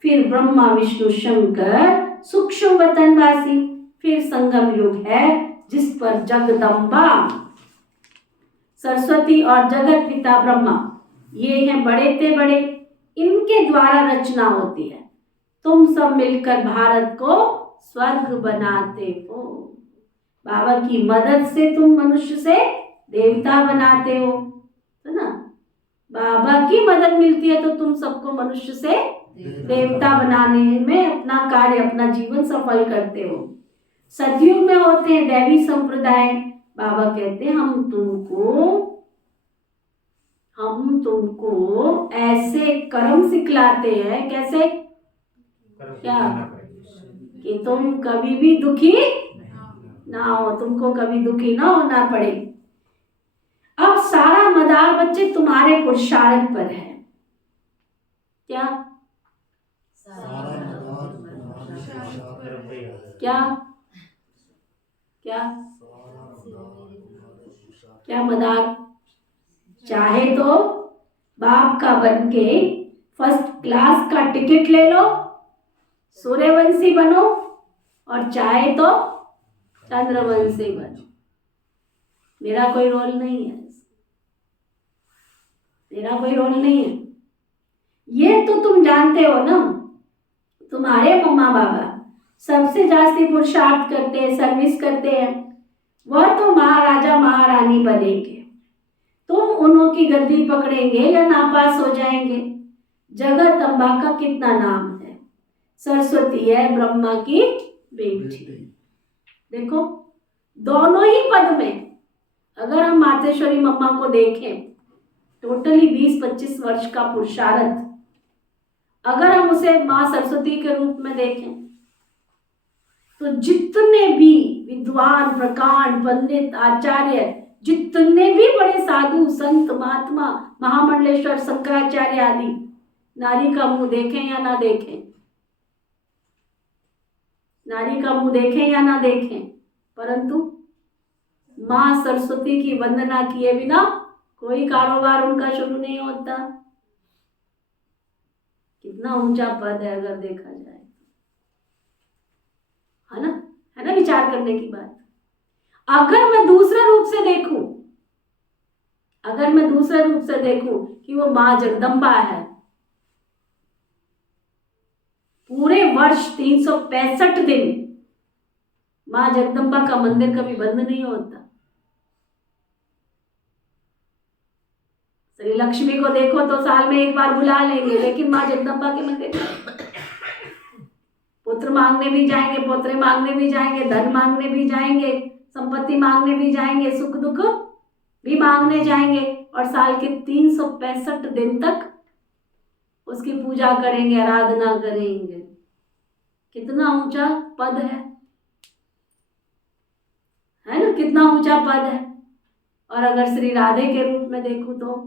फिर ब्रह्मा विष्णु शंकर, सूक्ष्म वतनवासी, फिर संगम युग है जिस पर जगदम्बा सरस्वती और जगत पिता ब्रह्मा, ये हैं बड़े ते बड़े, इनके द्वारा रचना होती है। तुम सब मिलकर भारत को स्वर्ग बनाते हो। बाबा की मदद से तुम मनुष्य से देवता बनाते हो, है ना। बाबा की मदद मिलती है तो तुम सबको मनुष्य से देवता बनाने में अपना कार्य, अपना जीवन सफल करते हो। सतयुग में होते हैं दैवी संप्रदाय। बाबा कहते हैं हम तुमको ऐसे कर्म सिखलाते हैं, कैसे, क्या, कि तुम कभी भी दुखी ना हो, तुमको कभी दुखी ना होना पड़े। अब सारा मदार बच्चे तुम्हारे पुरुषार्थ पर है। क्या सारा मदार तुम्हारे पुरुषार्थ पर है। क्या क्या सारा मदार तुम्हारे पुरुषार्थ। क्या मदार? चाहे तो बाप का बन के फर्स्ट क्लास का टिकट ले लो, सूर्यवंशी बनो, और चाहे तो चंद्रवंशी बनो। मेरा कोई रोल नहीं है, मेरा कोई रोल नहीं है। ये तो तुम जानते हो ना, तुम्हारे मम्मा बाबा सबसे जास्ती पुरुषार्थ करते हैं, सर्विस करते हैं, वह तो महाराजा महारानी बनेंगे। तुम उन्हों की गद्दी पकड़ेंगे या नापास हो जाएंगे। जगत अम्बा का कितना नाम है, सरस्वती है ब्रह्मा की बेटी। देखो दोनों ही पद में अगर हम मातेश्वरी मम्मा को देखें, टोटली 20-25 वर्ष का पुरुषार्थ, अगर हम उसे माँ सरस्वती के रूप में देखें तो जितने भी विद्वान, प्रकांड, पंडित, आचार्य, जितने भी बड़े साधु संत महात्मा, महामंडलेश्वर, शंकराचार्य आदि, नारी का मुंह देखें या ना देखें, नारी का मुंह देखें या ना देखें, परंतु माँ सरस्वती की वंदना किए बिना कोई कारोबार उनका शुरू नहीं होता। कितना ऊंचा पद है अगर देखा जाए, है ना, है ना, विचार करने की बात। अगर मैं दूसरे रूप से देखूं, अगर मैं दूसरे रूप से देखूं कि वो माँ जगदम्बा है, पूरे वर्ष 365 दिन माँ जगदम्बा का मंदिर कभी बंद नहीं होता। श्री लक्ष्मी को देखो तो साल में एक बार बुला लेंगे, लेकिन माँ जगदम्बा के मंदिर पुत्र मांगने भी जाएंगे, पोत्रे मांगने भी जाएंगे, धन मांगने भी जाएंगे, संपत्ति मांगने भी जाएंगे, सुख दुख भी मांगने जाएंगे, और साल के 365 दिन तक उसकी पूजा करेंगे, आराधना करेंगे। कितना ऊंचा पद है ना, कितना ऊंचा पद है। और अगर श्री राधे के रूप में देखूं तो,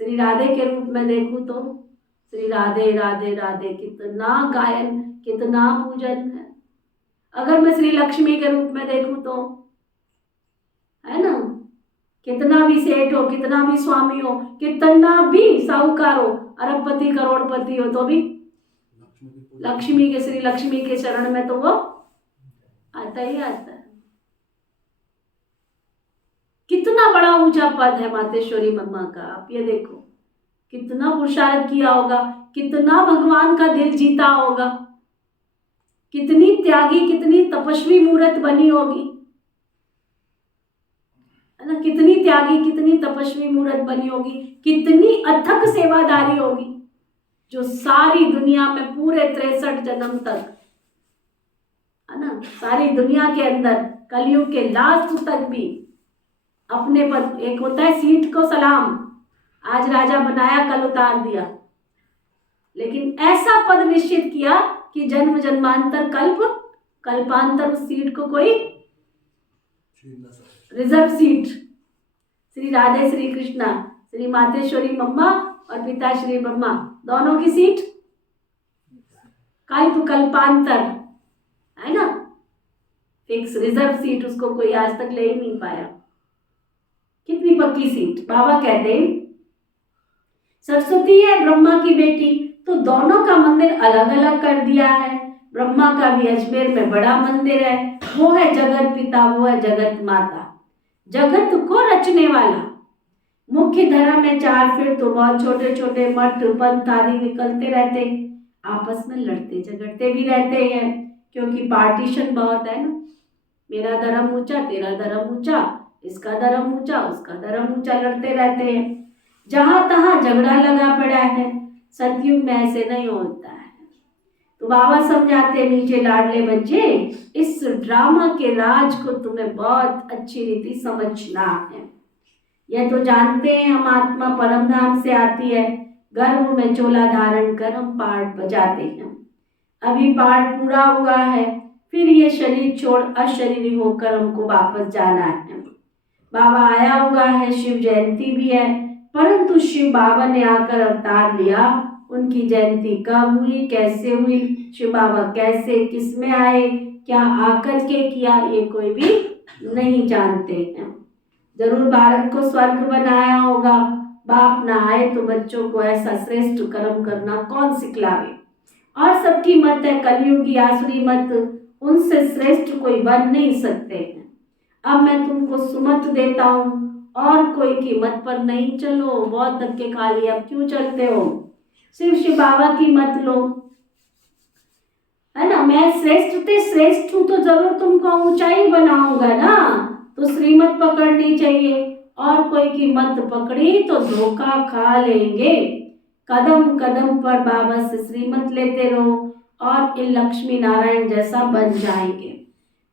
श्री राधे के रूप में देखूं तो श्री राधे राधे राधे, कितना गायन, कितना पूजन है। अगर मैं श्री लक्ष्मी के रूप में देखूं तो, है ना, कितना भी सेठ हो, कितना भी स्वामी हो, कितना भी साहूकार हो, अरबपति करोड़पति हो, तो भी लक्ष्मी के, श्री लक्ष्मी के चरण में तो वो आता ही आता है। कितना बड़ा ऊंचा पद है मातेश्वरी मम्मा का। आप ये देखो कितना पुरुषार्थ किया होगा, कितना भगवान का दिल जीता होगा, कितनी त्यागी, कितनी तपस्वी मूर्त बनी होगी, है ना, कितनी त्यागी, कितनी तपस्वी मूर्त बनी होगी, कितनी अथक सेवादारी होगी, जो सारी दुनिया में पूरे 63 जन्म तक है ना। सारी दुनिया के अंदर कलयुग के लास्ट तक भी अपने पद, एक होता है सीट को सलाम, आज राजा बनाया कल उतार दिया, लेकिन ऐसा पद निश्चित किया कि जन्म जन्मांतर कल्पांतर उस सीट को कोई रिजर्व सीट, श्री राधे श्री कृष्णा, श्री मातेश्वरी मम्मा और पिता श्री ब्रह्मा दोनों की सीट कल्पांतर, है ना, फिक्स रिजर्व सीट, उसको कोई आज तक ले ही नहीं पाया। कितनी पक्की सीट। बाबा कहते हैं सरस्वती है ब्रह्मा की बेटी, तो दोनों का मंदिर अलग अलग कर दिया है। ब्रह्मा का भी अजमेर में बड़ा मंदिर है, वो है जगत पिता, वो है जगत माता, जगत को रचने वाला। मुख्य धर्म में 4, फिर तो बहुत छोटे छोटे मठ पंथ आदि निकलते रहते, आपस में लड़ते झगड़ते भी रहते हैं, क्योंकि पार्टीशन बहुत है ना, मेरा धर्म ऊंचा, तेरा धर्म ऊंचा, इसका धर्म ऊंचा, उसका धर्म ऊंचा, लड़ते रहते हैं, जहां तहां झगड़ा लगा पड़ा है। सतयुग में ऐसे नहीं होता है। तो बाबा समझाते नीचे लाडले बच्चे, इस ड्रामा के राज को तुम्हें बहुत अच्छी रीति समझना है। यह तो जानते हैं हम आत्मा परम धाम से आती है, गर्भ में चोला धारण कर हम पाठ बजाते हैं। अभी पाठ पूरा हुआ है, फिर ये शरीर छोड़ अशरीरी होकर हमको वापस जाना है। बाबा आया हुआ है, शिव जयंती भी है, परंतु शिव बाबा ने आकर अवतार लिया। उनकी जयंती कब हुई, कैसे हुई, शिव बाबा कैसे, किस में आए, क्या आकर के किया, ये कोई भी नहीं जानते हैं। जरूर भारत को स्वर्ग बनाया होगा। बाप ना आए तो बच्चों को ऐसा श्रेष्ठ कर्म करना कौन सिखलावे। और सबकी मत है कलयुगी आसुरी मत, उनसे श्रेष्ठ कोई बन नहीं सकते हैं। अब मैं तुमको सुमत देता हूँ, और कोई की मत पर नहीं चलो, बहुत धक्के खा लिए, अब क्यों चलते हो, सिर्फ शिव बाबा की मत लो, है ना। मैं श्रेष्ठ हूँ तो जरूर तुमको ऊंचाई बनाऊंगा ना, तो श्रीमत पकड़नी चाहिए, और कोई की मत पकड़ी तो धोखा खा लेंगे। कदम कदम पर बाबा से श्रीमत लेते रहो, और इन लक्ष्मी नारायण जैसा बन जाएंगे।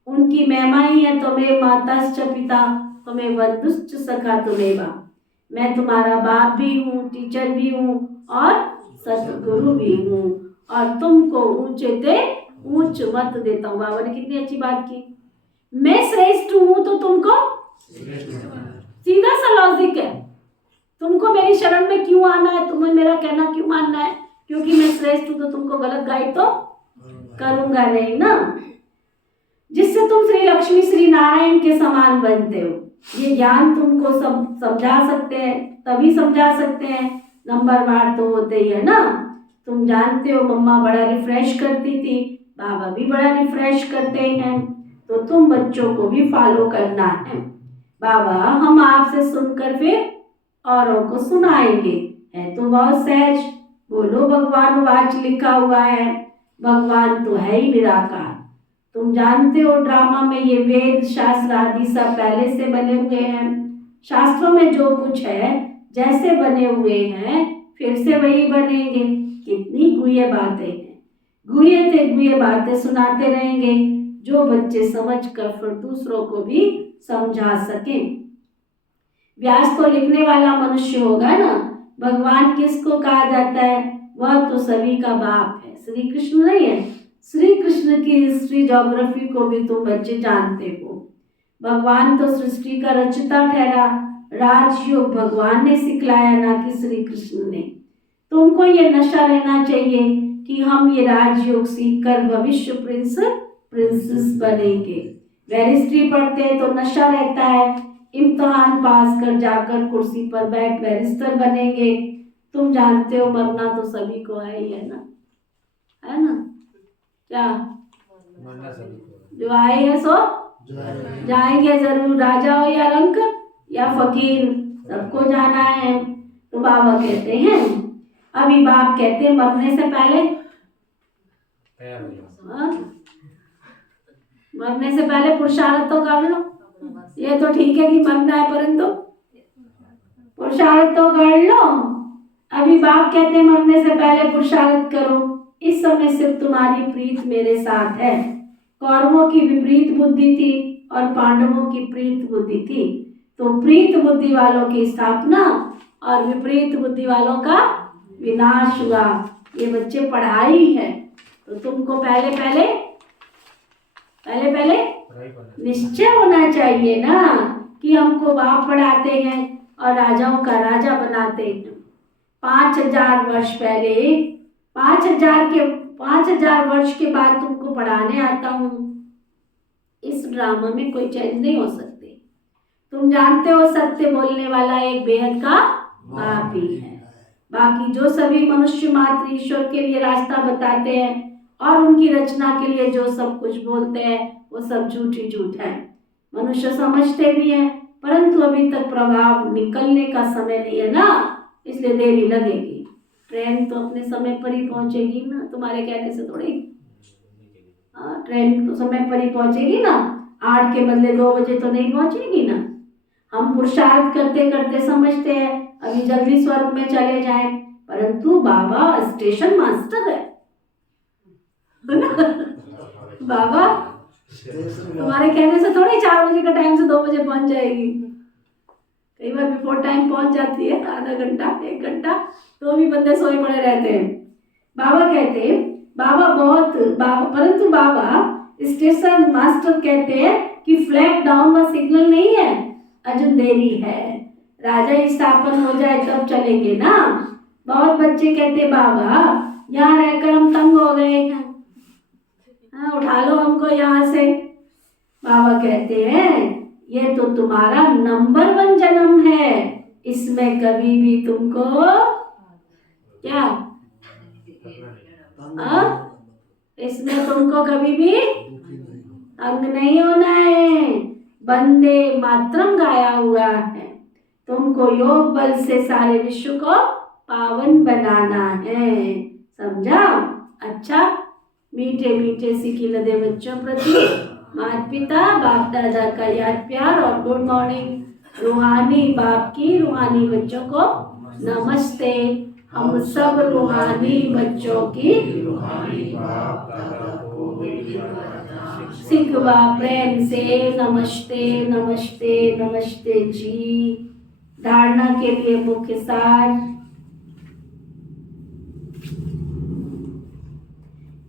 उनकी महिमा ही है, तुम्हें माताश्च पिता, तुम्हें बंधुश्च सखा तुम्हें। मैं तुम्हारा बाप भी हूँ, टीचर भी हूँ, और सतगुरु भी हूँ, और तुमको ऊंचे ते ऊंच मत देता हूँ। बाबा ने कितनी अच्छी बात की। मैं श्रेष्ठ हूँ तो तुमको, सीधा सा लॉजिक है, तुमको मेरी शरण में क्यों आना है, तुम्हें मेरा कहना क्यों मानना है, क्योंकि मैं श्रेष्ठ हूँ तो तुमको गलत गाइड तो करूंगा नहीं ना, जिससे तुम श्री लक्ष्मी श्री नारायण के समान बनते हो। ये ज्ञान तुमको सब समझा सकते हैं, तभी समझा सकते हैं, नंबर बार तो होते ही है ना। तुम जानते हो मम्मा बड़ा रिफ्रेश करती थी, बाबा भी बड़ा रिफ्रेश करते हैं, तो तुम बच्चों को भी फॉलो करना है। बाबा हम आपसे सुनकर फिर औरों को सुनाएंगे, है तो बहुत सहज। बोलो भगवान वाच लिखा हुआ है, भगवान तो है ही निराकार। तुम जानते हो ड्रामा में ये वेद शास्त्र आदि सब पहले से बने हुए हैं। शास्त्रों में जो कुछ है जैसे बने हुए हैं फिर से वही बनेंगे। कितनी गुह्य बातें हैं, गुह्य से गुह्य बातें सुनाते रहेंगे, जो बच्चे समझ कर फिर दूसरों को भी समझा सकें। व्यास तो लिखने वाला मनुष्य होगा ना। भगवान किसको कहा जाता है, वह तो सभी का बाप है, श्री कृष्ण नहीं है। श्री कृष्ण की हिस्ट्री ज्योग्राफी को भी तुम बच्चे जानते हो। भगवान तो सृष्टि का रचता ठहरा, राजयोग भगवान ने सिखलाया ना कि श्री कृष्ण ने। तुमको ये नशा रहना चाहिए कि हम ये राजयोग सीखकर भविष्य प्रिंसेस बनेंगे। बैरिस्ट्री पढ़ते हैं तो नशा रहता है, इम्तिहान पास कर जाकर कुर्सी पर बैठ बैरिस्टर बनेंगे। तुम जानते हो मरना तो सभी को है ही है ना, है ना। क्या जो आए हैं सो जाएंगे जरूर, राजा हो या रंक या फकीर, सबको जाना है। तो बाबा कहते हैं, अभी बाप कहते हैं मरने से पहले, मरने से पहले पुरुषार्थ तो कर लो। ये तो ठीक है कि मरना है, परंतु पुरुषार्थ तो कर लो। अभी बाप कहते हैं मरने से पहले पुरुषार्थ करो। इस समय सिर्फ तुम्हारी प्रीत मेरे साथ है, कौरवों की विपरीत बुद्धि थी और पांडवों की प्रीत बुद्धि थी। तो प्रीत बुद्धि वालों की स्थापना और विपरीत बुद्धि वालों का विनाश हुआ। ये बच्चे पढ़ाई है, तो तुमको पहले पहले निश्चय होना चाहिए ना कि हमको बाप पढ़ाते हैं और राजाओं का राजा बनाते हैं। 5000 वर्ष पहले 5000 वर्ष के बाद तुमको पढ़ाने आता हूँ। इस ड्रामा में कोई चेंज नहीं हो सकती। तुम जानते हो सत्य बोलने वाला एक बेहद का बाप ही है। बाकी जो सभी मनुष्य मात्र ईश्वर के लिए रास्ता बताते हैं और उनकी रचना के लिए जो सब कुछ बोलते हैं वो सब झूठ ही झूठ है। मनुष्य समझते भी हैं, परंतु अभी तक प्रभाव निकलने का समय नहीं है ना, इसलिए देरी लगेगी। ट्रेन तो अपने समय पर ही पहुंचेगी ना, तुम्हारे कहने से थोड़ी। हाँ, ट्रेन तो समय पर ही पहुंचेगी ना, 8 के बदले 2 बजे तो नहीं पहुंचेगी ना। हम पुरुषार्थ करते करते समझते हैं अभी जल्दी स्वर्ग में चले जाएं, परंतु बाबा स्टेशन मास्टर है ना? बाबा तुम्हारे कहने से थोड़ी 4 बजे का टाइम से 2 बजे पहुंच जाएगी। कई बार बिफोर टाइम पहुंच जाती है, आधा घंटा 1 घंटा, तो भी बंदे सोए पड़े रहते हैं। बाबा कहते परंतु बाबा स्टेशन मास्टर कहते हैं कि फ्लैग डाउन व सिग्नल नहीं है, अजून देरी है, राजा स्थापन हो जाए तब चलेंगे ना। बहुत बच्चे कहते बाबा यहाँ रहकर हम तंग हो गए हैं, हाँ, उठा लो हमको यहाँ से। बाबा कहते हैं ये तो तुम्हारा नंबर 1 जन्म है, इसमें कभी भी तुमको क्या इसमें तुमको कभी भी तंग नहीं होना है। वंदे मातरम गाया हुआ है, तुमको योग बल से सारे विश्व को पावन बनाना है, समझा? अच्छा, मीठे मीठे सिखी लदे बच्चों प्रति माता पिता बाप दादा का याद प्यार और गुड मॉर्निंग। रूहानी बाप की रूहानी बच्चों को नमस्ते। हम सब रूहानी बच्चों की सिखवा प्रेम से नमस्ते नमस्ते नमस्ते जी। धारणा के लिए मुख्य सार,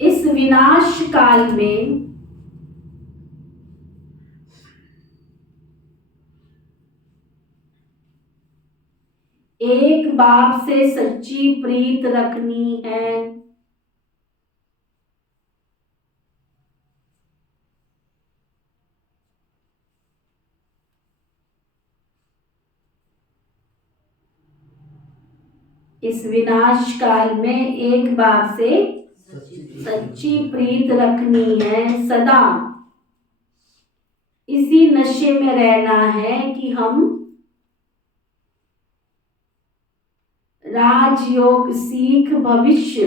इस विनाश काल में एक बाप से सच्ची प्रीत रखनी है। इस विनाश काल में एक बाप से सच्ची प्रीत रखनी है, सदा इसी नशे में रहना है कि हम राजयोग सीख भविष्य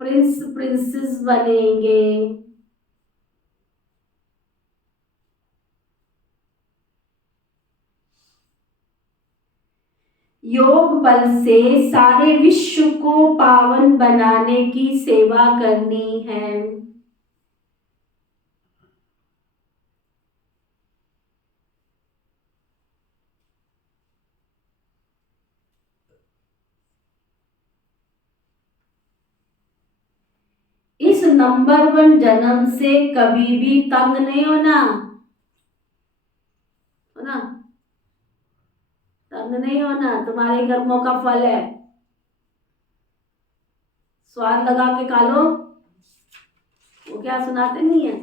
प्रिंसेस बनेंगे। योग बल से सारे विश्व को पावन बनाने की सेवा करनी है। इस नंबर 1 जन्म से कभी भी तंग नहीं होना, तंग नहीं होना। तुम्हारे कर्मों का फल है, स्वाद लगा के खा लो। वो क्या सुनाते नहीं है,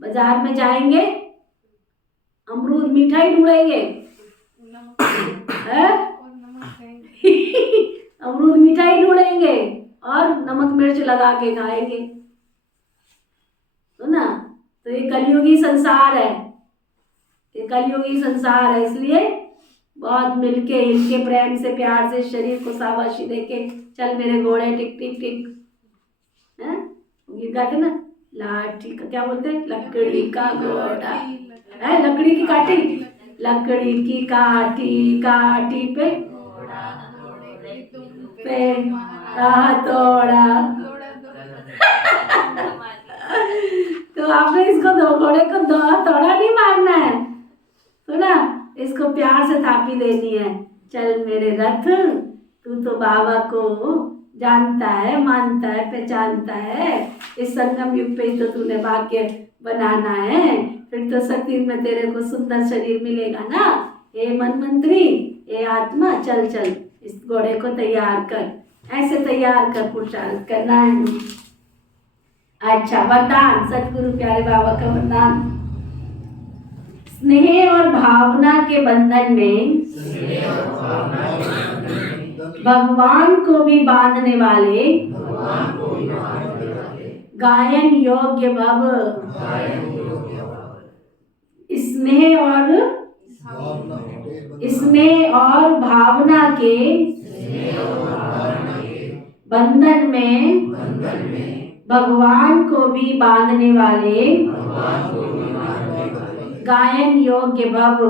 बाजार में जाएंगे अमरूद मीठा ही ढूंढेंगे, अमरूद मीठा ही ढूंढेंगे और नमक मिर्च लगा के खाएंगे, तो ना। तो ये कलयुगी संसार है, ये कलयुगी संसार है। इसलिए बहुत मिलके हिलके प्रेम से प्यार से शरीर को शाबाशी देके चल मेरे घोड़े टिक टिक टिक, हैं? गीत गाते ना, लाठी का क्या बोलते हैं, लकड़ी का घोड़ा है, लकड़ी की काठी, लकड़ी की काठी काठी पे तोड़ा तो आपने इसको दो घोड़े को दो थोड़ा नहीं मारना है, सुना, इसको प्यार से थापी देनी है। चल मेरे रथ, तू तो बाबा को जानता है, मानता है, पहचानता है, इस संगम युग पे तो तूने भाग्य बनाना है, फिर तो शरीर में तेरे को सुंदर शरीर मिलेगा ना। हे मन मंत्री, हे आत्मा, चल चल इस घोड़े को तैयार कर, ऐसे तैयार कर, पुरुषार्थ करना है। अच्छा, वरदान, सतगुरु प्यारे बाबा का वरदान। स्नेह और भावना के बंधन में भगवान को भी बांधने वाले गायन योग्य भव। स्नेह और भावना के बंधन में भगवान को भी बांधने वाले गायन योग्य भव,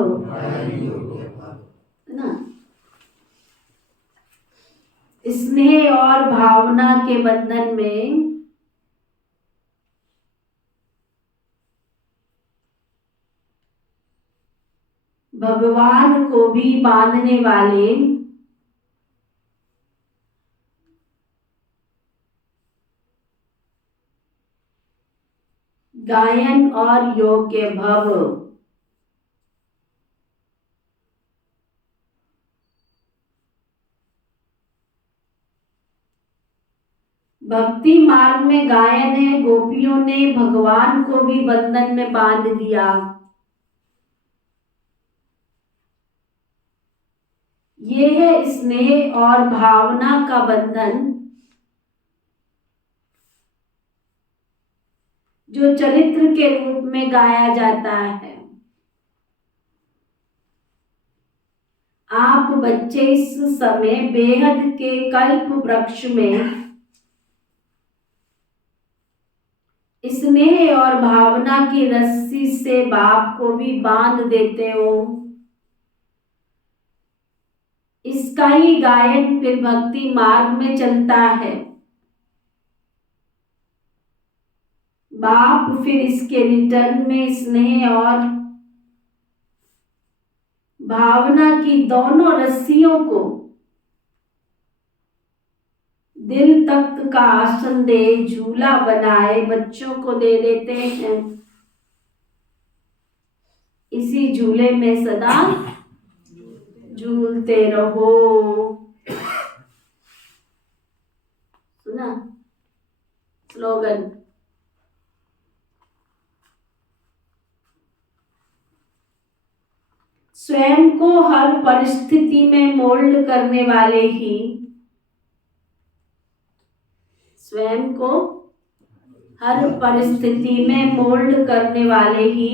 ना। स्नेह और भावना के बंधन में भगवान को भी बांधने वाले गायन और योग्य भव। भक्ति मार्ग में गायन है, गोपियों ने भगवान को भी बंधन में बांध दिया। ये है स्नेह और भावना का बंधन, जो चरित्र के रूप में गाया जाता है। आप बच्चे इस समय बेहद के कल्प वृक्ष में स्नेह और भावना की रस्सी से बाप को भी बांध देते हो। इसका ही गायन फिर भक्ति मार्ग में चलता है। बाप फिर इसके रिटर्न में स्नेह और भावना की दोनों रस्सियों को दिल तख्त का आसन दे झूला बनाए बच्चों को दे देते हैं। इसी झूले में सदा झूलते रहो। सुना स्लोगन। स्वयं को हर परिस्थिति में मोल्ड करने वाले ही, स्वयं को हर परिस्थिति में मोल्ड करने वाले ही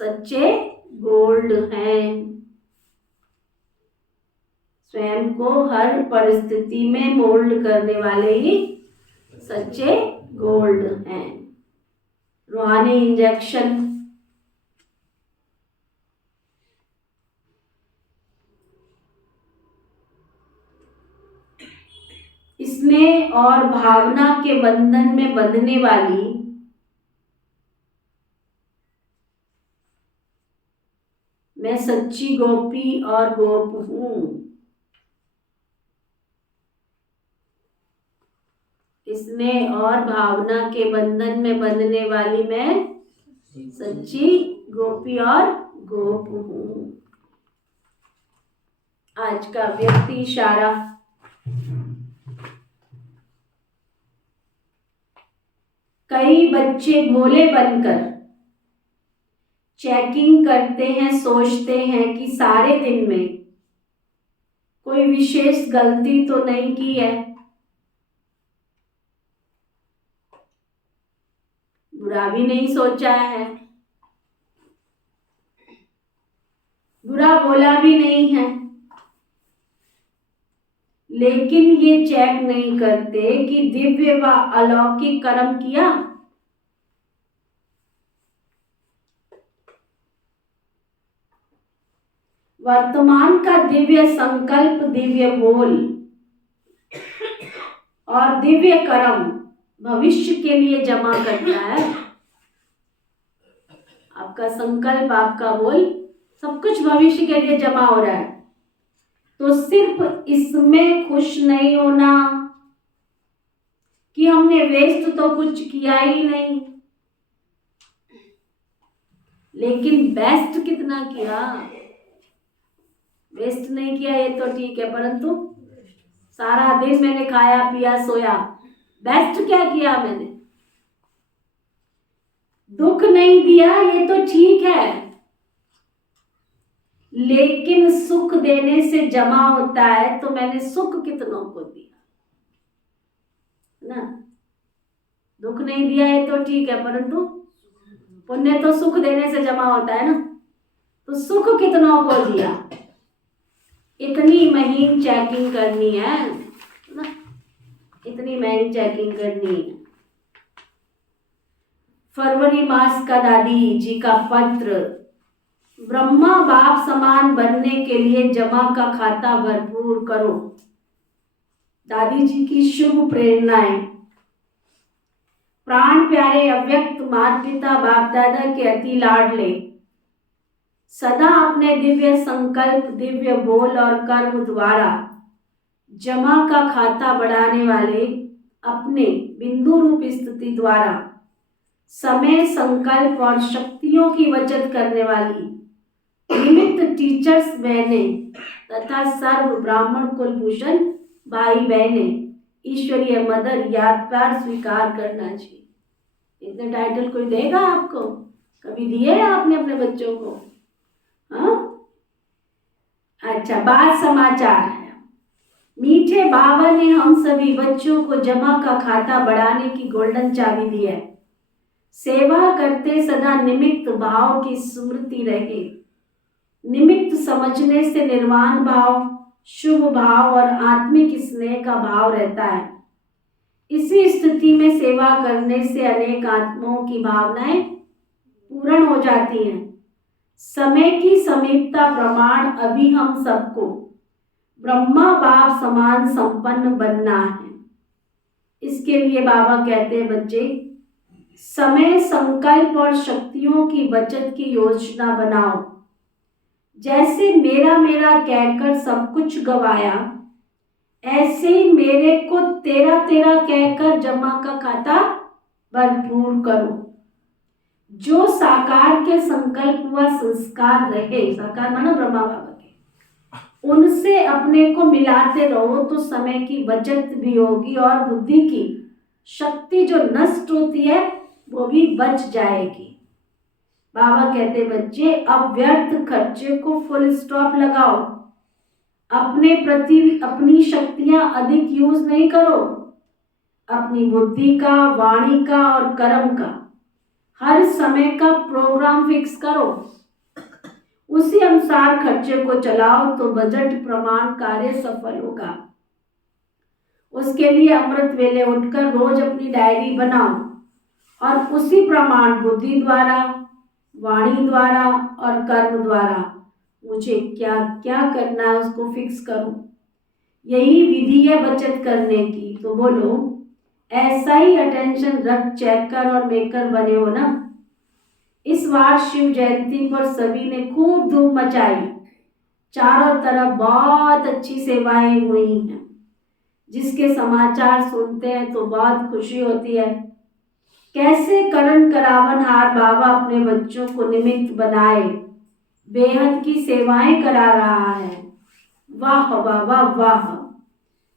सच्चे गोल्ड हैं। स्वयं को हर परिस्थिति में मोल्ड करने वाले ही सच्चे गोल्ड हैं। रूहानी इंजेक्शन। स्नेह और भावना के बंधन में बंधने वाली मैं सच्ची गोपी और गोप हूं। स्नेह और भावना के बंधन में बंधने वाली मैं सच्ची गोपी और गोप हूं। आज का व्यक्ति इशारा। कई बच्चे भोले बनकर चेकिंग करते हैं, सोचते हैं कि सारे दिन में कोई विशेष गलती तो नहीं की है, बुरा भी नहीं सोचा है, बुरा बोला भी नहीं है, लेकिन ये चेक नहीं करते कि दिव्य व अलौकिक कर्म किया। वर्तमान का दिव्य संकल्प, दिव्य बोल और दिव्य कर्म भविष्य के लिए जमा करता है। आपका संकल्प, आपका बोल, सब कुछ भविष्य के लिए जमा हो रहा है। तो सिर्फ इसमें खुश नहीं होना कि हमने वेस्ट तो कुछ किया ही नहीं, लेकिन बेस्ट कितना किया। वेस्ट नहीं किया ये तो ठीक है, परंतु सारा दिन मैंने खाया पिया सोया, बेस्ट क्या किया मैंने। दुख नहीं दिया ये तो ठीक है, लेकिन सुख देने से जमा होता है, तो मैंने सुख कितनों को दिया ना। दुख नहीं दिया ये तो ठीक है, परंतु पुण्य तो सुख देने से जमा होता है ना। तो सुख कितनों को दिया, इतनी महीन चेकिंग करनी है ना, इतनी महीन चेकिंग करनी है। फरवरी मास का दादी जी का पत्र, ब्रह्मा बाप समान बनने के लिए जमा का खाता भरपूर करो। दादी जी की शुभ प्रेरणाएं। प्राण प्यारे अव्यक्त माता पिता बाप दादा के अति लाडले, सदा अपने दिव्य संकल्प, दिव्य बोल और कर्म द्वारा जमा का खाता बढ़ाने वाले, अपने बिंदु रूप स्थिति द्वारा समय, संकल्प और शक्तियों की बचत करने वाली निमित्त टीचर्स बहने तथा सर्व ब्राह्मण कुलभूषण भाई बहने, ईश्वरीय मदर याद प्यार स्वीकार करना चाहिए। इतने टाइटल कोई देगा आपको? कभी दिए आपने अपने बच्चों को? हाँ, अच्छा, बात समाचार है। मीठे बाबा ने हम सभी बच्चों को जमा का खाता बढ़ाने की गोल्डन चाबी दी है। सेवा करते सदा निमित्त भाव की स्मृति रहे। निमित्त समझने से निर्वाण भाव, शुभ भाव और आत्मिक स्नेह का भाव रहता है। इसी स्थिति में सेवा करने से अनेक आत्माओं की भावनाएं पूर्ण हो जाती हैं। समय की समीपता प्रमाण अभी हम सबको ब्रह्मा बाप समान संपन्न बनना है। इसके लिए बाबा कहते हैं, बच्चे समय, संकल्प और शक्तियों की बचत की योजना बनाओ। जैसे मेरा मेरा कहकर सब कुछ गवाया, ऐसे ही मेरे को तेरा तेरा कहकर जमा का खाता भरपूर करो। जो साकार के संकल्प व संस्कार रहे, साकार माना ब्रह्मा बाबा के, उनसे अपने को मिलाते रहो तो समय की बचत भी होगी और बुद्धि की शक्ति जो नष्ट होती है वो भी बच जाएगी। बाबा कहते, बच्चे अब व्यर्थ खर्चे को फुल स्टॉप लगाओ। अपने प्रति अपनी शक्तियां अधिक यूज नहीं करो। अपनी बुद्धि का, वाणी का और कर्म का हर समय का प्रोग्राम फिक्स करो। उसी अनुसार खर्चे को चलाओ तो बजट प्रमाण कार्य सफल होगा। उसके लिए अमृत वेले उठकर रोज अपनी डायरी बनाओ और उसी प्रमाण बुद्धि द्वारा, वाणी द्वारा और कर्म द्वारा मुझे क्या क्या करना है उसको फिक्स करो। यही विधि है बचत करने की। तो बोलो, ऐसा ही अटेंशन रख चेकर और मेकर बने हो ना। इस बार शिव जयंती पर सभी ने खूब धूम मचाई। चारों तरफ बहुत अच्छी सेवाएं हुई हैं, जिसके समाचार सुनते हैं तो बहुत खुशी होती है। कैसे करण करावन हार बाबा अपने बच्चों को निमित्त बनाए बेहद की सेवाएं करा रहा है। वाह बाबा वाह, वाह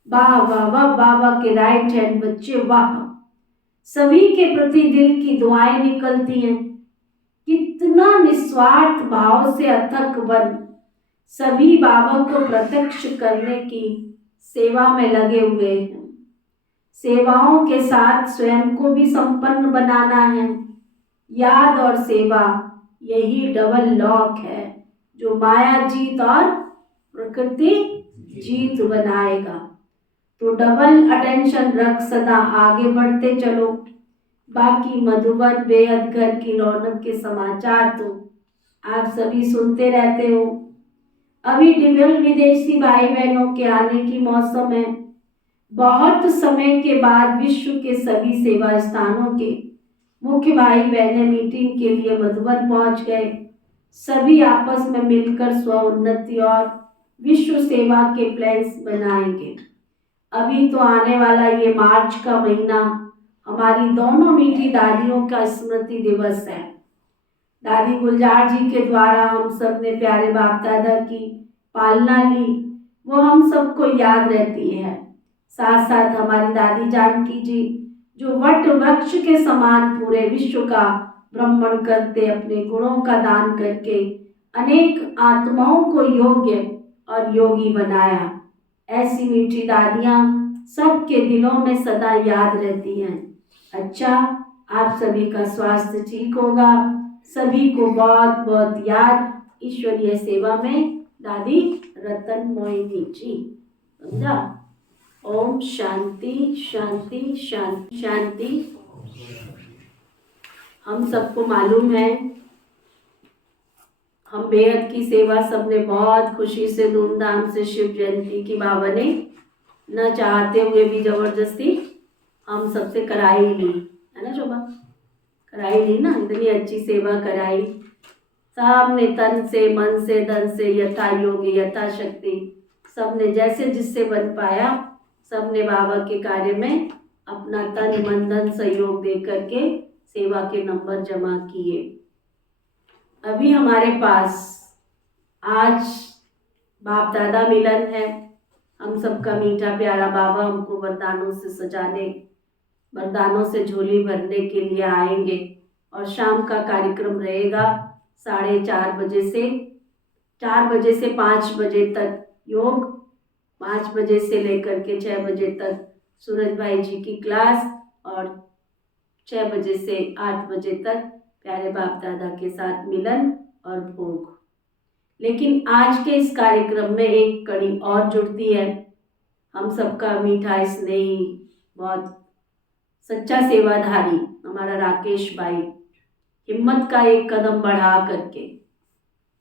वाह वाह, बाबा के राइट हैंड बच्चे वाह। सभी के प्रति दिल की दुआएं निकलती हैं। कितना निस्वार्थ भाव से अथक बन सभी बाबा को प्रत्यक्ष करने की सेवा में लगे हुए हैं। सेवाओं के साथ स्वयं को भी संपन्न बनाना है। याद और सेवा, यही डबल लॉक है जो माया जीत और प्रकृति जीत बनाएगा। तो डबल अटेंशन रख सदा आगे बढ़ते चलो। बाकी मधुबन बेहद घर की रौनक के समाचार तो आप सभी सुनते रहते हो। अभी डिविल विदेशी भाई बहनों के आने की मौसम है। बहुत समय के बाद विश्व के सभी सेवा स्थानों के मुख्य भाई बहनें मीटिंग के लिए मधुबन पहुंच गए। सभी आपस में मिलकर स्वोन्नति और विश्व सेवा के प्लान्स बनाएंगे। अभी तो आने वाला ये मार्च का महीना हमारी दोनों मीठी दादियों का स्मृति दिवस है। दादी गुलजार जी के द्वारा हम सब ने प्यारे बाप दादा की पालना ली, वो हम सबको याद रहती है। साथ साथ हमारी दादी जानकी जी जो वट वृक्ष के समान पूरे विश्व का भ्रमण करते अपने गुणों का दान करके अनेक आत्माओं को योग्य और योगी बनाया। ऐसी मीठी दादियाँ सबके दिलों में सदा याद रहती हैं। अच्छा, आप सभी का स्वास्थ्य ठीक होगा। सभी को बहुत बहुत याद। ईश्वरीय सेवा में दादी रतन मोहिनी जी। समझा? ओम शांति शांति शांति शांति। हम सबको मालूम है हम बेहद की सेवा सबने बहुत खुशी से धूमधाम से शिव जयंती की बाबा ने न चाहते हुए भी जबरदस्ती हम सबसे कराई ली, है ना शोभा? कराई ली ना, इतनी अच्छी सेवा कराई। सबने तन से मन से धन से यथा योग्य यथा शक्ति सबने जैसे जिससे बन पाया सबने बाबा के कार्य में अपना तन मन धन सहयोग दे करके सेवा के नंबर जमा किए। अभी हमारे पास आज बाप दादा मिलन है। हम सबका मीठा प्यारा बाबा हमको वरदानों से सजाने, वरदानों से झोली भरने के लिए आएंगे। और शाम का कार्यक्रम रहेगा 4:30 बजे से 4 बजे से 5 बजे तक योग, 5 बजे से लेकर के 6 बजे तक सूरज भाई जी की क्लास और 6 बजे से 8 बजे तक प्यारे बाप दादा के साथ मिलन और भोग। लेकिन आज के इस कार्यक्रम में एक कड़ी और जुड़ती है। हम सबका मीठा स्नेही बहुत सच्चा सेवाधारी हमारा राकेश भाई हिम्मत का एक कदम बढ़ा करके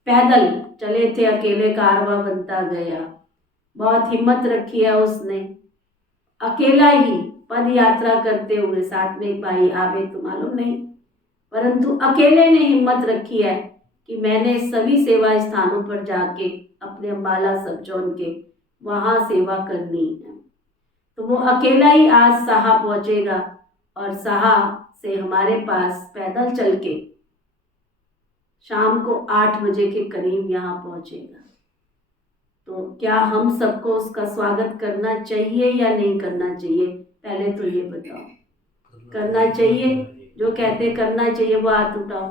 पैदल चले थे, अकेले कारवा बनता गया। बहुत हिम्मत रखी है उसने, अकेला ही पद यात्रा करते हुए। साथ में एक भाई आवे तो मालूम नहीं, परंतु अकेले ने हिम्मत रखी है कि मैंने सभी सेवा स्थानों पर जाके अपने अम्बाला सब जोन के वहाँ सेवा करनी है। तो वो अकेला ही आज साहा पहुँचेगा और साहा से हमारे पास पैदल चल के शाम को 8 बजे के करीब यहाँ पहुँचेगा। तो क्या हम सबको उसका स्वागत करना चाहिए या नहीं करना चाहिए? पहले तो ये बताओ, करना चाहिए? जो कहते करना चाहिए वो हाथ उठाओ।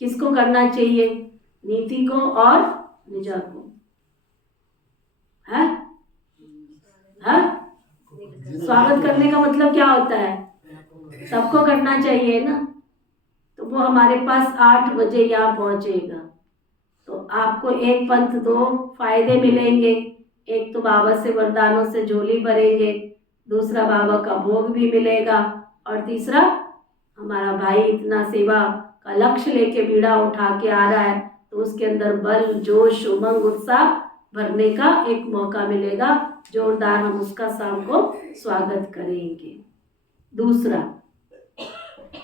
किसको करना चाहिए? नीति को और निजा को? है? स्वागत करने का मतलब क्या होता है? सबको करना चाहिए ना। तो वो हमारे पास 8 बजे यहाँ पहुँचेगा। तो आपको एक पंथ 2 फायदे मिलेंगे। एक तो बाबा से वरदानों से झोली भरेंगे, दूसरा बाबा का भोग भी मिलेगा, और तीसरा हमारा भाई इतना सेवा का लक्ष्य लेके बीड़ा उठा के आ रहा है तो उसके अंदर बल जोश उमंग उत्साह भरने का एक मौका मिलेगा। जोरदार हम उसका शाम को स्वागत करेंगे। दूसरा,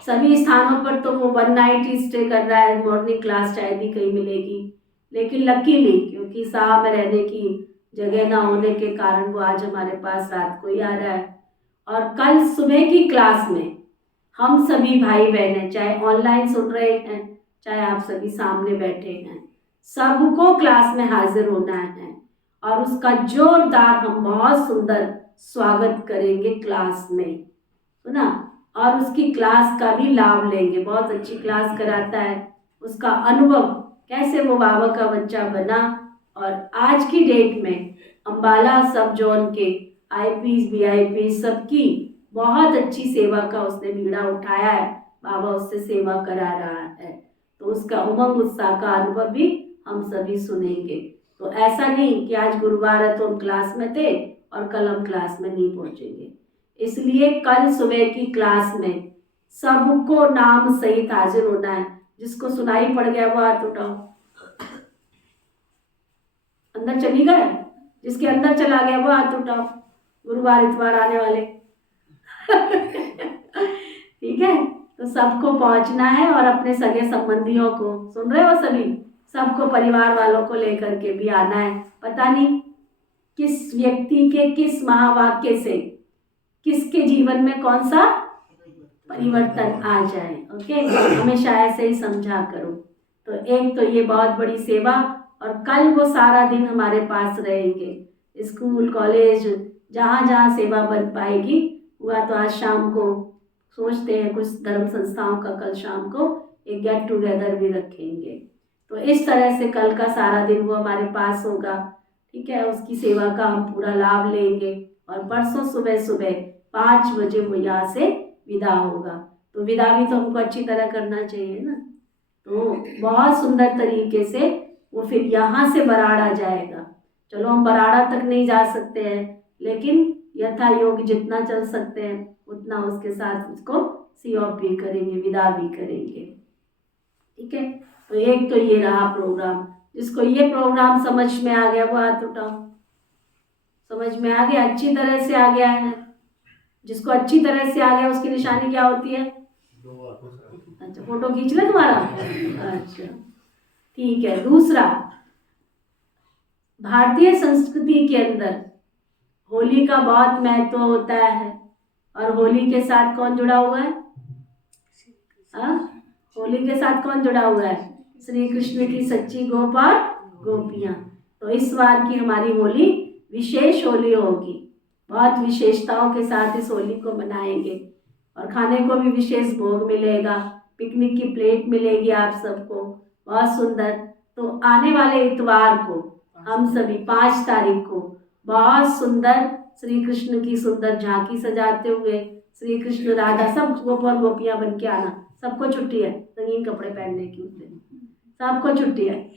सभी स्थानों पर तो वो 1 नाइट ही स्टे कर रहा है, मॉर्निंग क्लास शायद ही कहीं मिलेगी, लेकिन लकीली क्योंकि साहब में रहने की जगह ना होने के कारण वो आज हमारे पास रात को ही आ रहा है। और कल सुबह की क्लास में हम सभी भाई बहनें, चाहे ऑनलाइन सुन रहे हैं चाहे आप सभी सामने बैठे हैं, सबको क्लास में हाजिर होना है और उसका जोरदार हम बहुत सुंदर स्वागत करेंगे क्लास में, सुना? और उसकी क्लास का भी लाभ लेंगे। बहुत अच्छी क्लास कराता है, उसका अनुभव कैसे वो बाबा का बच्चा बना। और आज की डेट में अम्बाला सब जोन के आईपीस वीआईपी सबकी बहुत अच्छी सेवा का उसने बीड़ा उठाया है। बाबा उससे सेवा करा रहा है, तो उसका उमंग उत्साह का अनुभव भी हम सभी सुनेंगे। तो ऐसा नहीं कि आज गुरुवार है तो हम क्लास में थे और कल हम क्लास में नहीं पहुंचेंगे। इसलिए कल सुबह की क्लास में सबको नाम सहित हाजिर होना है। जिसको सुनाई पड़ गया वो हाथ उठाओ। अंदर चली गए? जिसके अंदर चला गया वो हाथ उठाओ। गुरुवार इतवार आने वाले ठीक है, तो सबको पहुंचना है और अपने सगे संबंधियों को, सुन रहे हो सभी, सबको परिवार वालों को लेकर के भी आना है। पता नहीं किस व्यक्ति के किस महावाक्य से किसके जीवन में कौन सा परिवर्तन आ जाए। ओके, हमेशा ऐसे ही समझा करो। तो एक तो ये बहुत बड़ी सेवा, और कल वो सारा दिन हमारे पास रहेंगे, स्कूल कॉलेज जहाँ जहाँ सेवा बन पाएगी। हुआ तो आज शाम को सोचते हैं कुछ धर्म संस्थाओं का कल शाम को एक गेट टुगेदर भी रखेंगे, तो इस तरह से कल का सारा दिन वो हमारे पास होगा। ठीक है, उसकी सेवा का हम पूरा लाभ लेंगे, और परसों सुबह सुबह 5 बजे वो यहाँ से विदा होगा। तो विदा भी तो हमको अच्छी तरह करना चाहिए ना, तो बहुत सुंदर तरीके से वो फिर यहाँ से बराड़ा जाएगा। चलो हम बराड़ा तक नहीं जा सकते हैं, लेकिन यथा योग जितना चल सकते हैं उतना उसके साथ उसको सी ऑफ भी करेंगे, विदा भी करेंगे। ठीक है, तो एक तो ये रहा प्रोग्राम। जिसको ये प्रोग्राम समझ में आ गया वो हाथ उठाओ। समझ में आ गया, अच्छी तरह से आ गया है? जिसको अच्छी तरह से आ गया उसकी निशानी क्या होती है? अच्छा, फोटो खींच ले तुम्हारा। अच्छा ठीक है। दूसरा, भारतीय संस्कृति के अंदर होली का बहुत महत्व होता है, और होली के साथ कौन जुड़ा हुआ है? होली के साथ कौन जुड़ा हुआ है? श्री कृष्ण की सच्ची गोप और गोपियाँ। तो इस बार की हमारी होली विशेष होली होगी, बहुत विशेषताओं के साथ इस होली को मनाएंगे, और खाने को भी विशेष भोग मिलेगा, पिकनिक की प्लेट मिलेगी आप सबको, बहुत सुंदर। तो आने वाले इतवार को हम सभी 5 तारीख को बहुत सुंदर श्री कृष्ण की सुंदर झांकी सजाते हुए, श्री कृष्ण राधा सब गोप और गोपियाँ बन के आना। सबको छुट्टी है रंगीन कपड़े पहनने की, उस दिन सबको छुट्टी है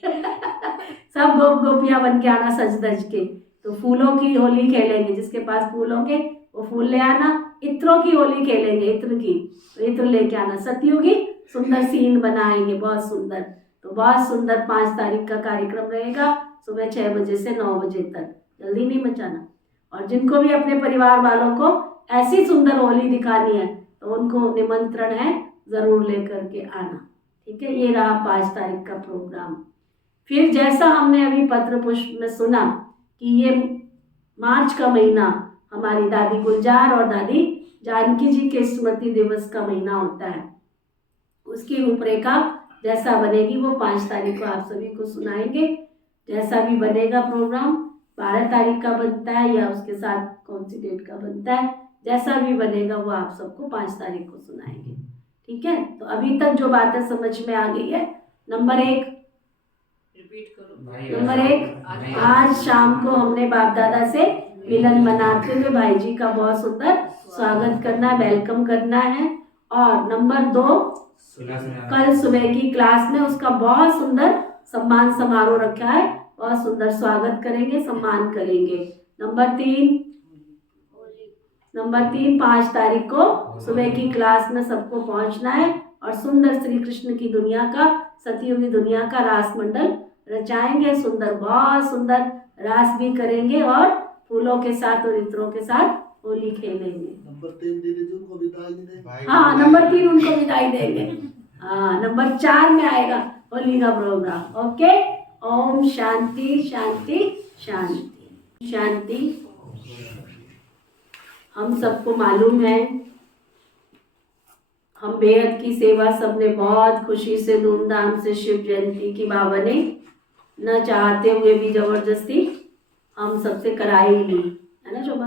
सब गोप गोपियाँ बन के आना सज धज के। तो फूलों की होली खेलेंगे, जिसके पास फूल होंगे वो फूल ले आना। इत्रों की होली खेलेंगे, इत्र की, तो इत्र लेके आना। सतयुगी सुंदर सीन बनाएंगे, बहुत सुंदर। तो बहुत सुंदर 5 तारीख का कार्यक्रम रहेगा, सुबह 6 बजे से 9 बजे तक, जल्दी नहीं मचाना। और जिनको भी अपने परिवार वालों को ऐसी सुंदर होली दिखानी है तो उनको निमंत्रण है, ज़रूर लेकर के आना। ठीक है, ये रहा 5 तारीख का प्रोग्राम। फिर जैसा हमने अभी पत्र पुष्प में सुना कि ये मार्च का महीना हमारी दादी गुलजार और दादी जानकी जी के स्मृति दिवस का महीना होता है, उसकी रूपरेखा जैसा बनेगी वो 5 तारीख को आप सभी को सुनाएंगे। जैसा भी बनेगा प्रोग्राम, 12 तारीख का बनता है या उसके साथ कौन सी डेट का बनता है, जैसा भी बनेगा वो आप सबको 5 तारीख को सुनाएंगे। ठीक है, तो अभी तक जो बातें समझ में आ गई है, नंबर 1 रिपीट करो। नंबर 1, आज शाम को हमने बाप दादा से मिलन मनाते हुए भाई जी का बहुत सुंदर स्वागत करना, वेलकम करना है। और नंबर 2, कल सुबह की क्लास में उसका बहुत सुंदर सम्मान समारोह रखा है, बहुत सुंदर स्वागत करेंगे, सम्मान करेंगे। नंबर 3, 5 तारीख को सुबह की क्लास में सबको पहुंचना है, और सुंदर श्री कृष्ण की दुनिया का, सतयुगी दुनिया का रास मंडल रचाएंगे। सुंदर, बहुत सुंदर रास भी करेंगे, और फूलों के साथ और इत्रों के साथ होली खेलेंगे। नंबर 3 दीदी जी उनको विदाई देंगे। हाँ, नंबर 3 उनको विदाई देंगे। हाँ, नंबर 4 में आएगा होली का प्रोग्राम। ओके, ओम शांति शांति शांति शांति। हम सबको मालूम है, हम बेहद की सेवा सबने बहुत खुशी से धूमधाम से शिव जयंती की बाबा ने न चाहते हुए भी जबरदस्ती हम सबसे कराई ली, है ना शोभा?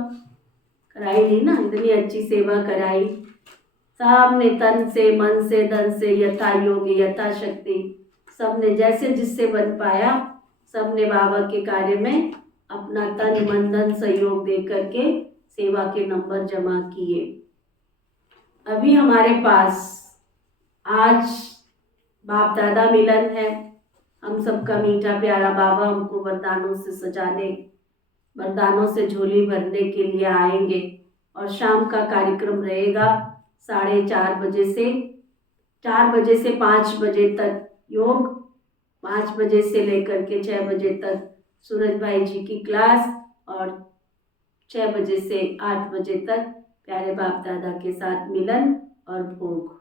कराई ली ना, इतनी अच्छी सेवा कराई सबने, तन से मन से धन से, यथा योग यथा शक्ति, सबने जैसे जिससे बन पाया, सबने बाबा के कार्य में अपना तन मन धन सहयोग दे करके सेवा के नंबर जमा किए। अभी हमारे पास आज बाप दादा मिलन है, हम सबका मीठा प्यारा बाबा हमको वरदानों से सजाने, वरदानों से झोली भरने के लिए आएंगे। और शाम का कार्यक्रम रहेगा 4:30 बजे से 4 बजे से 5 बजे तक योग, 5 बजे से लेकर के 6 बजे तक सूरज भाई जी की क्लास, और 6 बजे से 8 बजे तक प्यारे बाप दादा के साथ मिलन और भोग।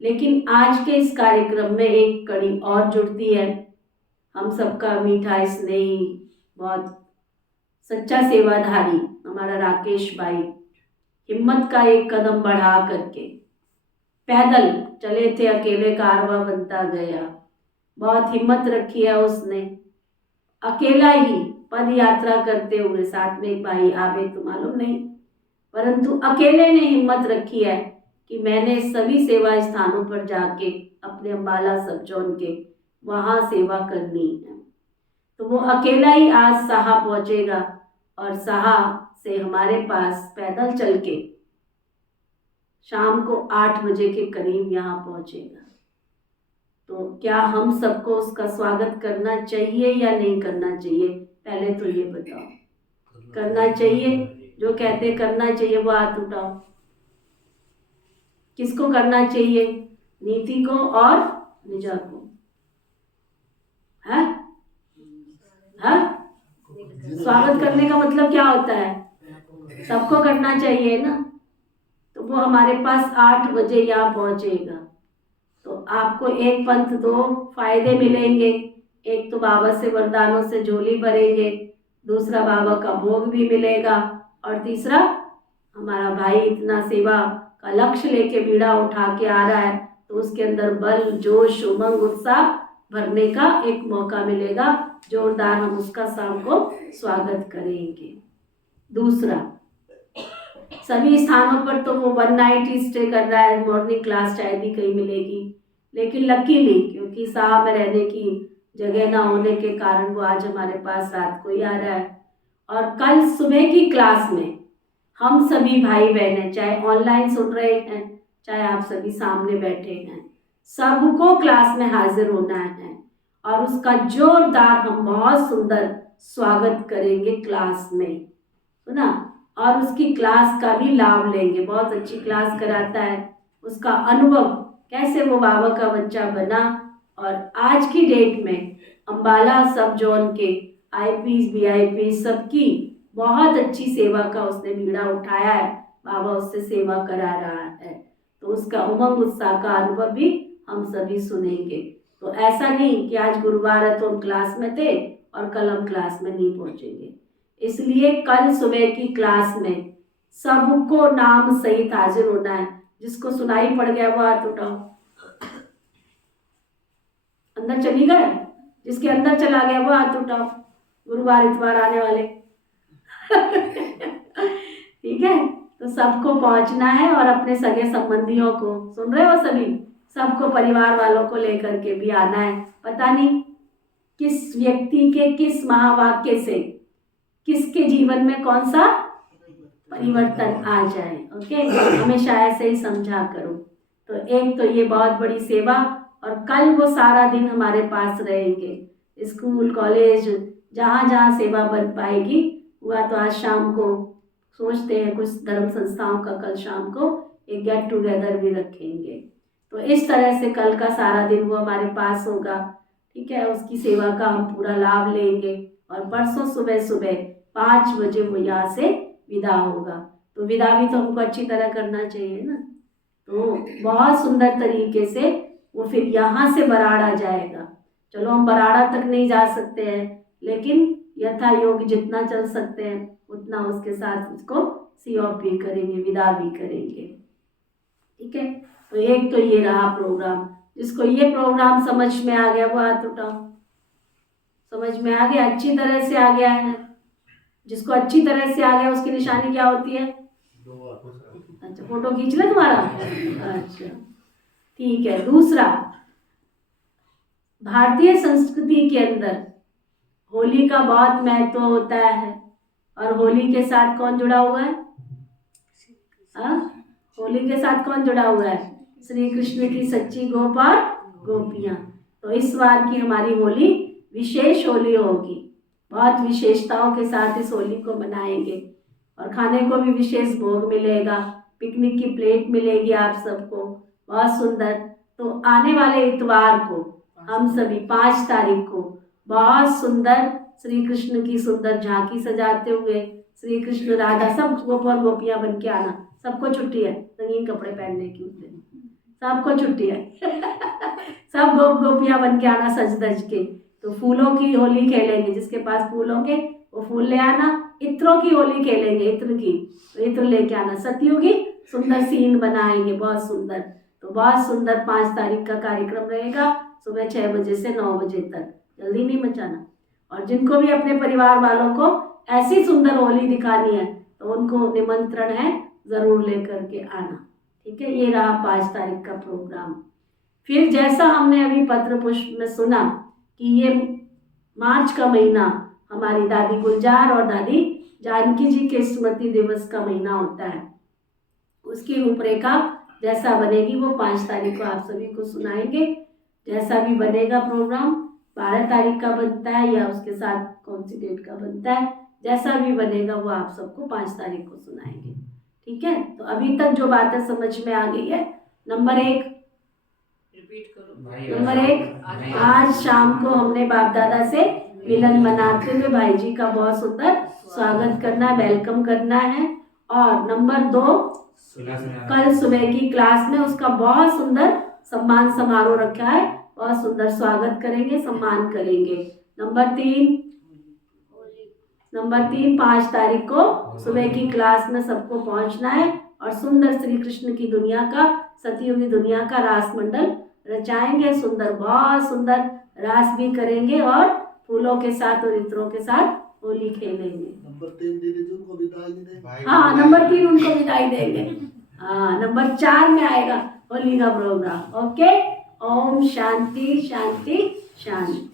लेकिन आज के इस कार्यक्रम में एक कड़ी और जुड़ती है। हम सबका मीठा स्नेही, बहुत सच्चा सेवाधारी हमारा राकेश भाई हिम्मत का एक कदम बढ़ा करके पैदल चले थे, अकेले कारवां बनता गया। बहुत हिम्मत रखी है उसने, अकेला ही पद यात्रा करते हुए, साथ में एक भाई आवे तो मालूम नहीं, परंतु अकेले ने हिम्मत रखी है कि मैंने सभी सेवा स्थानों पर जाके अपने अम्बाला सब जोन के वहाँ सेवा करनी है। तो वो अकेला ही आज साहा पहुँचेगा और साहा से हमारे पास पैदल चल के शाम को 8 बजे के करीब यहाँ पहुँचेगा। तो क्या हम सबको उसका स्वागत करना चाहिए या नहीं करना चाहिए? पहले तो ये बताओ, करना चाहिए? जो कहते करना चाहिए वो हाथ उठाओ। किसको करना चाहिए? नीति को और निजा को? है? स्वागत करने का मतलब क्या होता है? सबको करना चाहिए ना। तो वो हमारे पास 8 बजे यहाँ पहुँचेगा। तो आपको एक पंथ 2 फायदे मिलेंगे। एक तो बाबा से वरदानों से झोली भरेंगे, दूसरा बाबा का भोग भी मिलेगा, और तीसरा हमारा भाई इतना सेवा का लक्ष्य लेके बीड़ा उठा के आ रहा है तो उसके अंदर बल, जोश, उमंग, उत्साह भरने का एक मौका मिलेगा। जोरदार हम उसका शाम को स्वागत करेंगे। दूसरा, सभी स्थानों पर तो वो 1 नाइट ही स्टे कर रहा है, मॉर्निंग क्लास शायद ही कहीं मिलेगी, लेकिन लकीली क्योंकि साहब में रहने की जगह ना होने के कारण वो आज हमारे पास रात को ही आ रहा है। और कल सुबह की क्लास में हम सभी भाई बहनें, चाहे ऑनलाइन सुन रहे हैं चाहे आप सभी सामने बैठे हैं, सबको क्लास में हाजिर होना है और उसका जोरदार हम बहुत सुंदर स्वागत करेंगे क्लास में, सुना? और उसकी क्लास का भी लाभ लेंगे। बहुत अच्छी क्लास कराता है, उसका अनुभव कैसे वो बाबा का बच्चा बना और आज की डेट में अम्बाला सब जोन के आईपीएस, बीआईपीएस सबकी बहुत अच्छी सेवा का उसने बीड़ा उठाया है। बाबा उससे सेवा करा रहा है, तो उसका उमंग उत्साह का अनुभव भी हम सभी सुनेंगे। तो ऐसा नहीं कि आज गुरुवार है तो हम क्लास में थे और कल हम क्लास में नहीं पहुंचेंगे। इसलिए कल सुबह की क्लास में सबको नाम सहित हाजिर होना है। जिसको सुनाई पड़ गया वो हाथ उठाओ। अंदर चली गए? जिसके अंदर चला गया वो हाथ उठाओ। गुरुवार इतवार आने वाले ठीक है, तो सबको पहुंचना है और अपने सगे संबंधियों को, सुन रहे हो सभी, सबको परिवार वालों को लेकर के भी आना है। पता नहीं किस व्यक्ति के किस महावाक्य से किसके जीवन में कौन सा परिवर्तन आ जाए। ओके, हमेशा ऐसे ही समझा करो। तो एक तो ये बहुत बड़ी सेवा, और कल वो सारा दिन हमारे पास रहेंगे। स्कूल कॉलेज जहाँ जहाँ सेवा बन पाएगी हुआ तो आज शाम को सोचते हैं कुछ धर्म संस्थाओं का कल शाम को एक गेट टुगेदर भी रखेंगे। तो इस तरह से कल का सारा दिन वो हमारे पास होगा, ठीक है। उसकी सेवा का हम पूरा लाभ लेंगे और परसों सुबह सुबह 5 बजे वो यहाँ से विदा होगा। तो विदा भी तो हमको अच्छी तरह करना चाहिए ना। तो बहुत सुंदर तरीके से वो फिर यहाँ से बराड़ा जाएगा। चलो हम बराड़ा तक नहीं जा सकते हैं, लेकिन यथा योग जितना चल सकते हैं उतना उसके साथ उसको सी ऑफ भी करेंगे, विदा भी करेंगे, ठीक है। तो एक तो ये रहा प्रोग्राम। जिसको ये प्रोग्राम समझ में आ गया वो हाथ उठाओ। समझ में आ गया, अच्छी तरह से आ गया है? जिसको अच्छी तरह से आ गया उसकी निशानी क्या होती है? अच्छा, फोटो खींच ले तुम्हारा। अच्छा, ठीक है। दूसरा, भारतीय संस्कृति के अंदर होली का बहुत महत्व होता है। और होली के साथ कौन जुड़ा हुआ है? होली के साथ कौन जुड़ा हुआ है? श्री कृष्ण की सच्ची गोप और गोपियाँ। तो इस बार की हमारी होली विशेष होली होगी। बहुत विशेषताओं के साथ इस होली को मनाएंगे और खाने को भी विशेष भोग मिलेगा, पिकनिक की प्लेट मिलेगी आप सबको, बहुत सुंदर। तो आने वाले इतवार को हम सभी 5 तारीख को बहुत सुंदर श्री कृष्ण की सुंदर झांकी सजाते हुए, श्री कृष्ण राधा सब गोप और गोपियाँ बन के आना, सबको छुट्टी है रंगीन कपड़े पहनने की उस दिन, सबको छुट्टी है सब गोपियां बन के आना सज धज के। तो फूलों की होली खेलेंगे, जिसके पास फूल होंगे वो फूल ले आना। इत्रों की होली खेलेंगे, इत्र की, तो इत्र लेके आना। सतियों की सुंदर सीन बनाएंगे, बहुत सुंदर। तो बहुत सुंदर 5 तारीख का कार्यक्रम रहेगा, सुबह 6 बजे से 9 बजे तक, जल्दी नहीं मचाना। और जिनको भी अपने परिवार वालों को ऐसी सुंदर होली दिखानी है तो उनको निमंत्रण है, ज़रूर लेकर के आना, ठीक है। ये रहा 5 तारीख का प्रोग्राम। फिर जैसा हमने अभी पत्र पुष्प में सुना कि ये मार्च का महीना हमारी दादी गुलजार और दादी जानकी जी के स्मृति दिवस का महीना होता है, उसकी रूपरेखा जैसा बनेगी वो 5 तारीख को आप सभी को सुनाएंगे। जैसा भी बनेगा प्रोग्राम 12 तारीख का बनता है या उसके साथ कौन सी डेट का बनता है, जैसा भी बनेगा वो आप सबको 5 तारीख को सुनाएंगे, ठीक है। तो अभी तक जो बातें समझ में आ गई है, नंबर 1, रिपीट करो। नंबर 1, आज शाम को हमने बाप दादा से मिलन मनाते हुए भाई जी का बहुत सुंदर स्वागत करना, वेलकम करना है। और नंबर 2, कल सुबह की क्लास में उसका बहुत सुंदर सम्मान समारोह रखा है, बहुत सुंदर स्वागत करेंगे, सम्मान करेंगे। नंबर 3, 5 तारीख को सुबह की क्लास में सबको पहुंचना है और सुंदर श्री कृष्ण की दुनिया का, सतियों की दुनिया का रास मंडल रचाएंगे। सुंदर, बहुत सुंदर रास भी करेंगे और फूलों के साथ और इत्रों के साथ होली खेलेंगे। नंबर 3 दीदी जी उनको विदाई नहीं देंगे। हाँ, नंबर 3 उनको विदाई देंगे। हाँ, नंबर 4 में आएगा होली का प्रोग्राम। ओके, ओम शांति शांति शांति।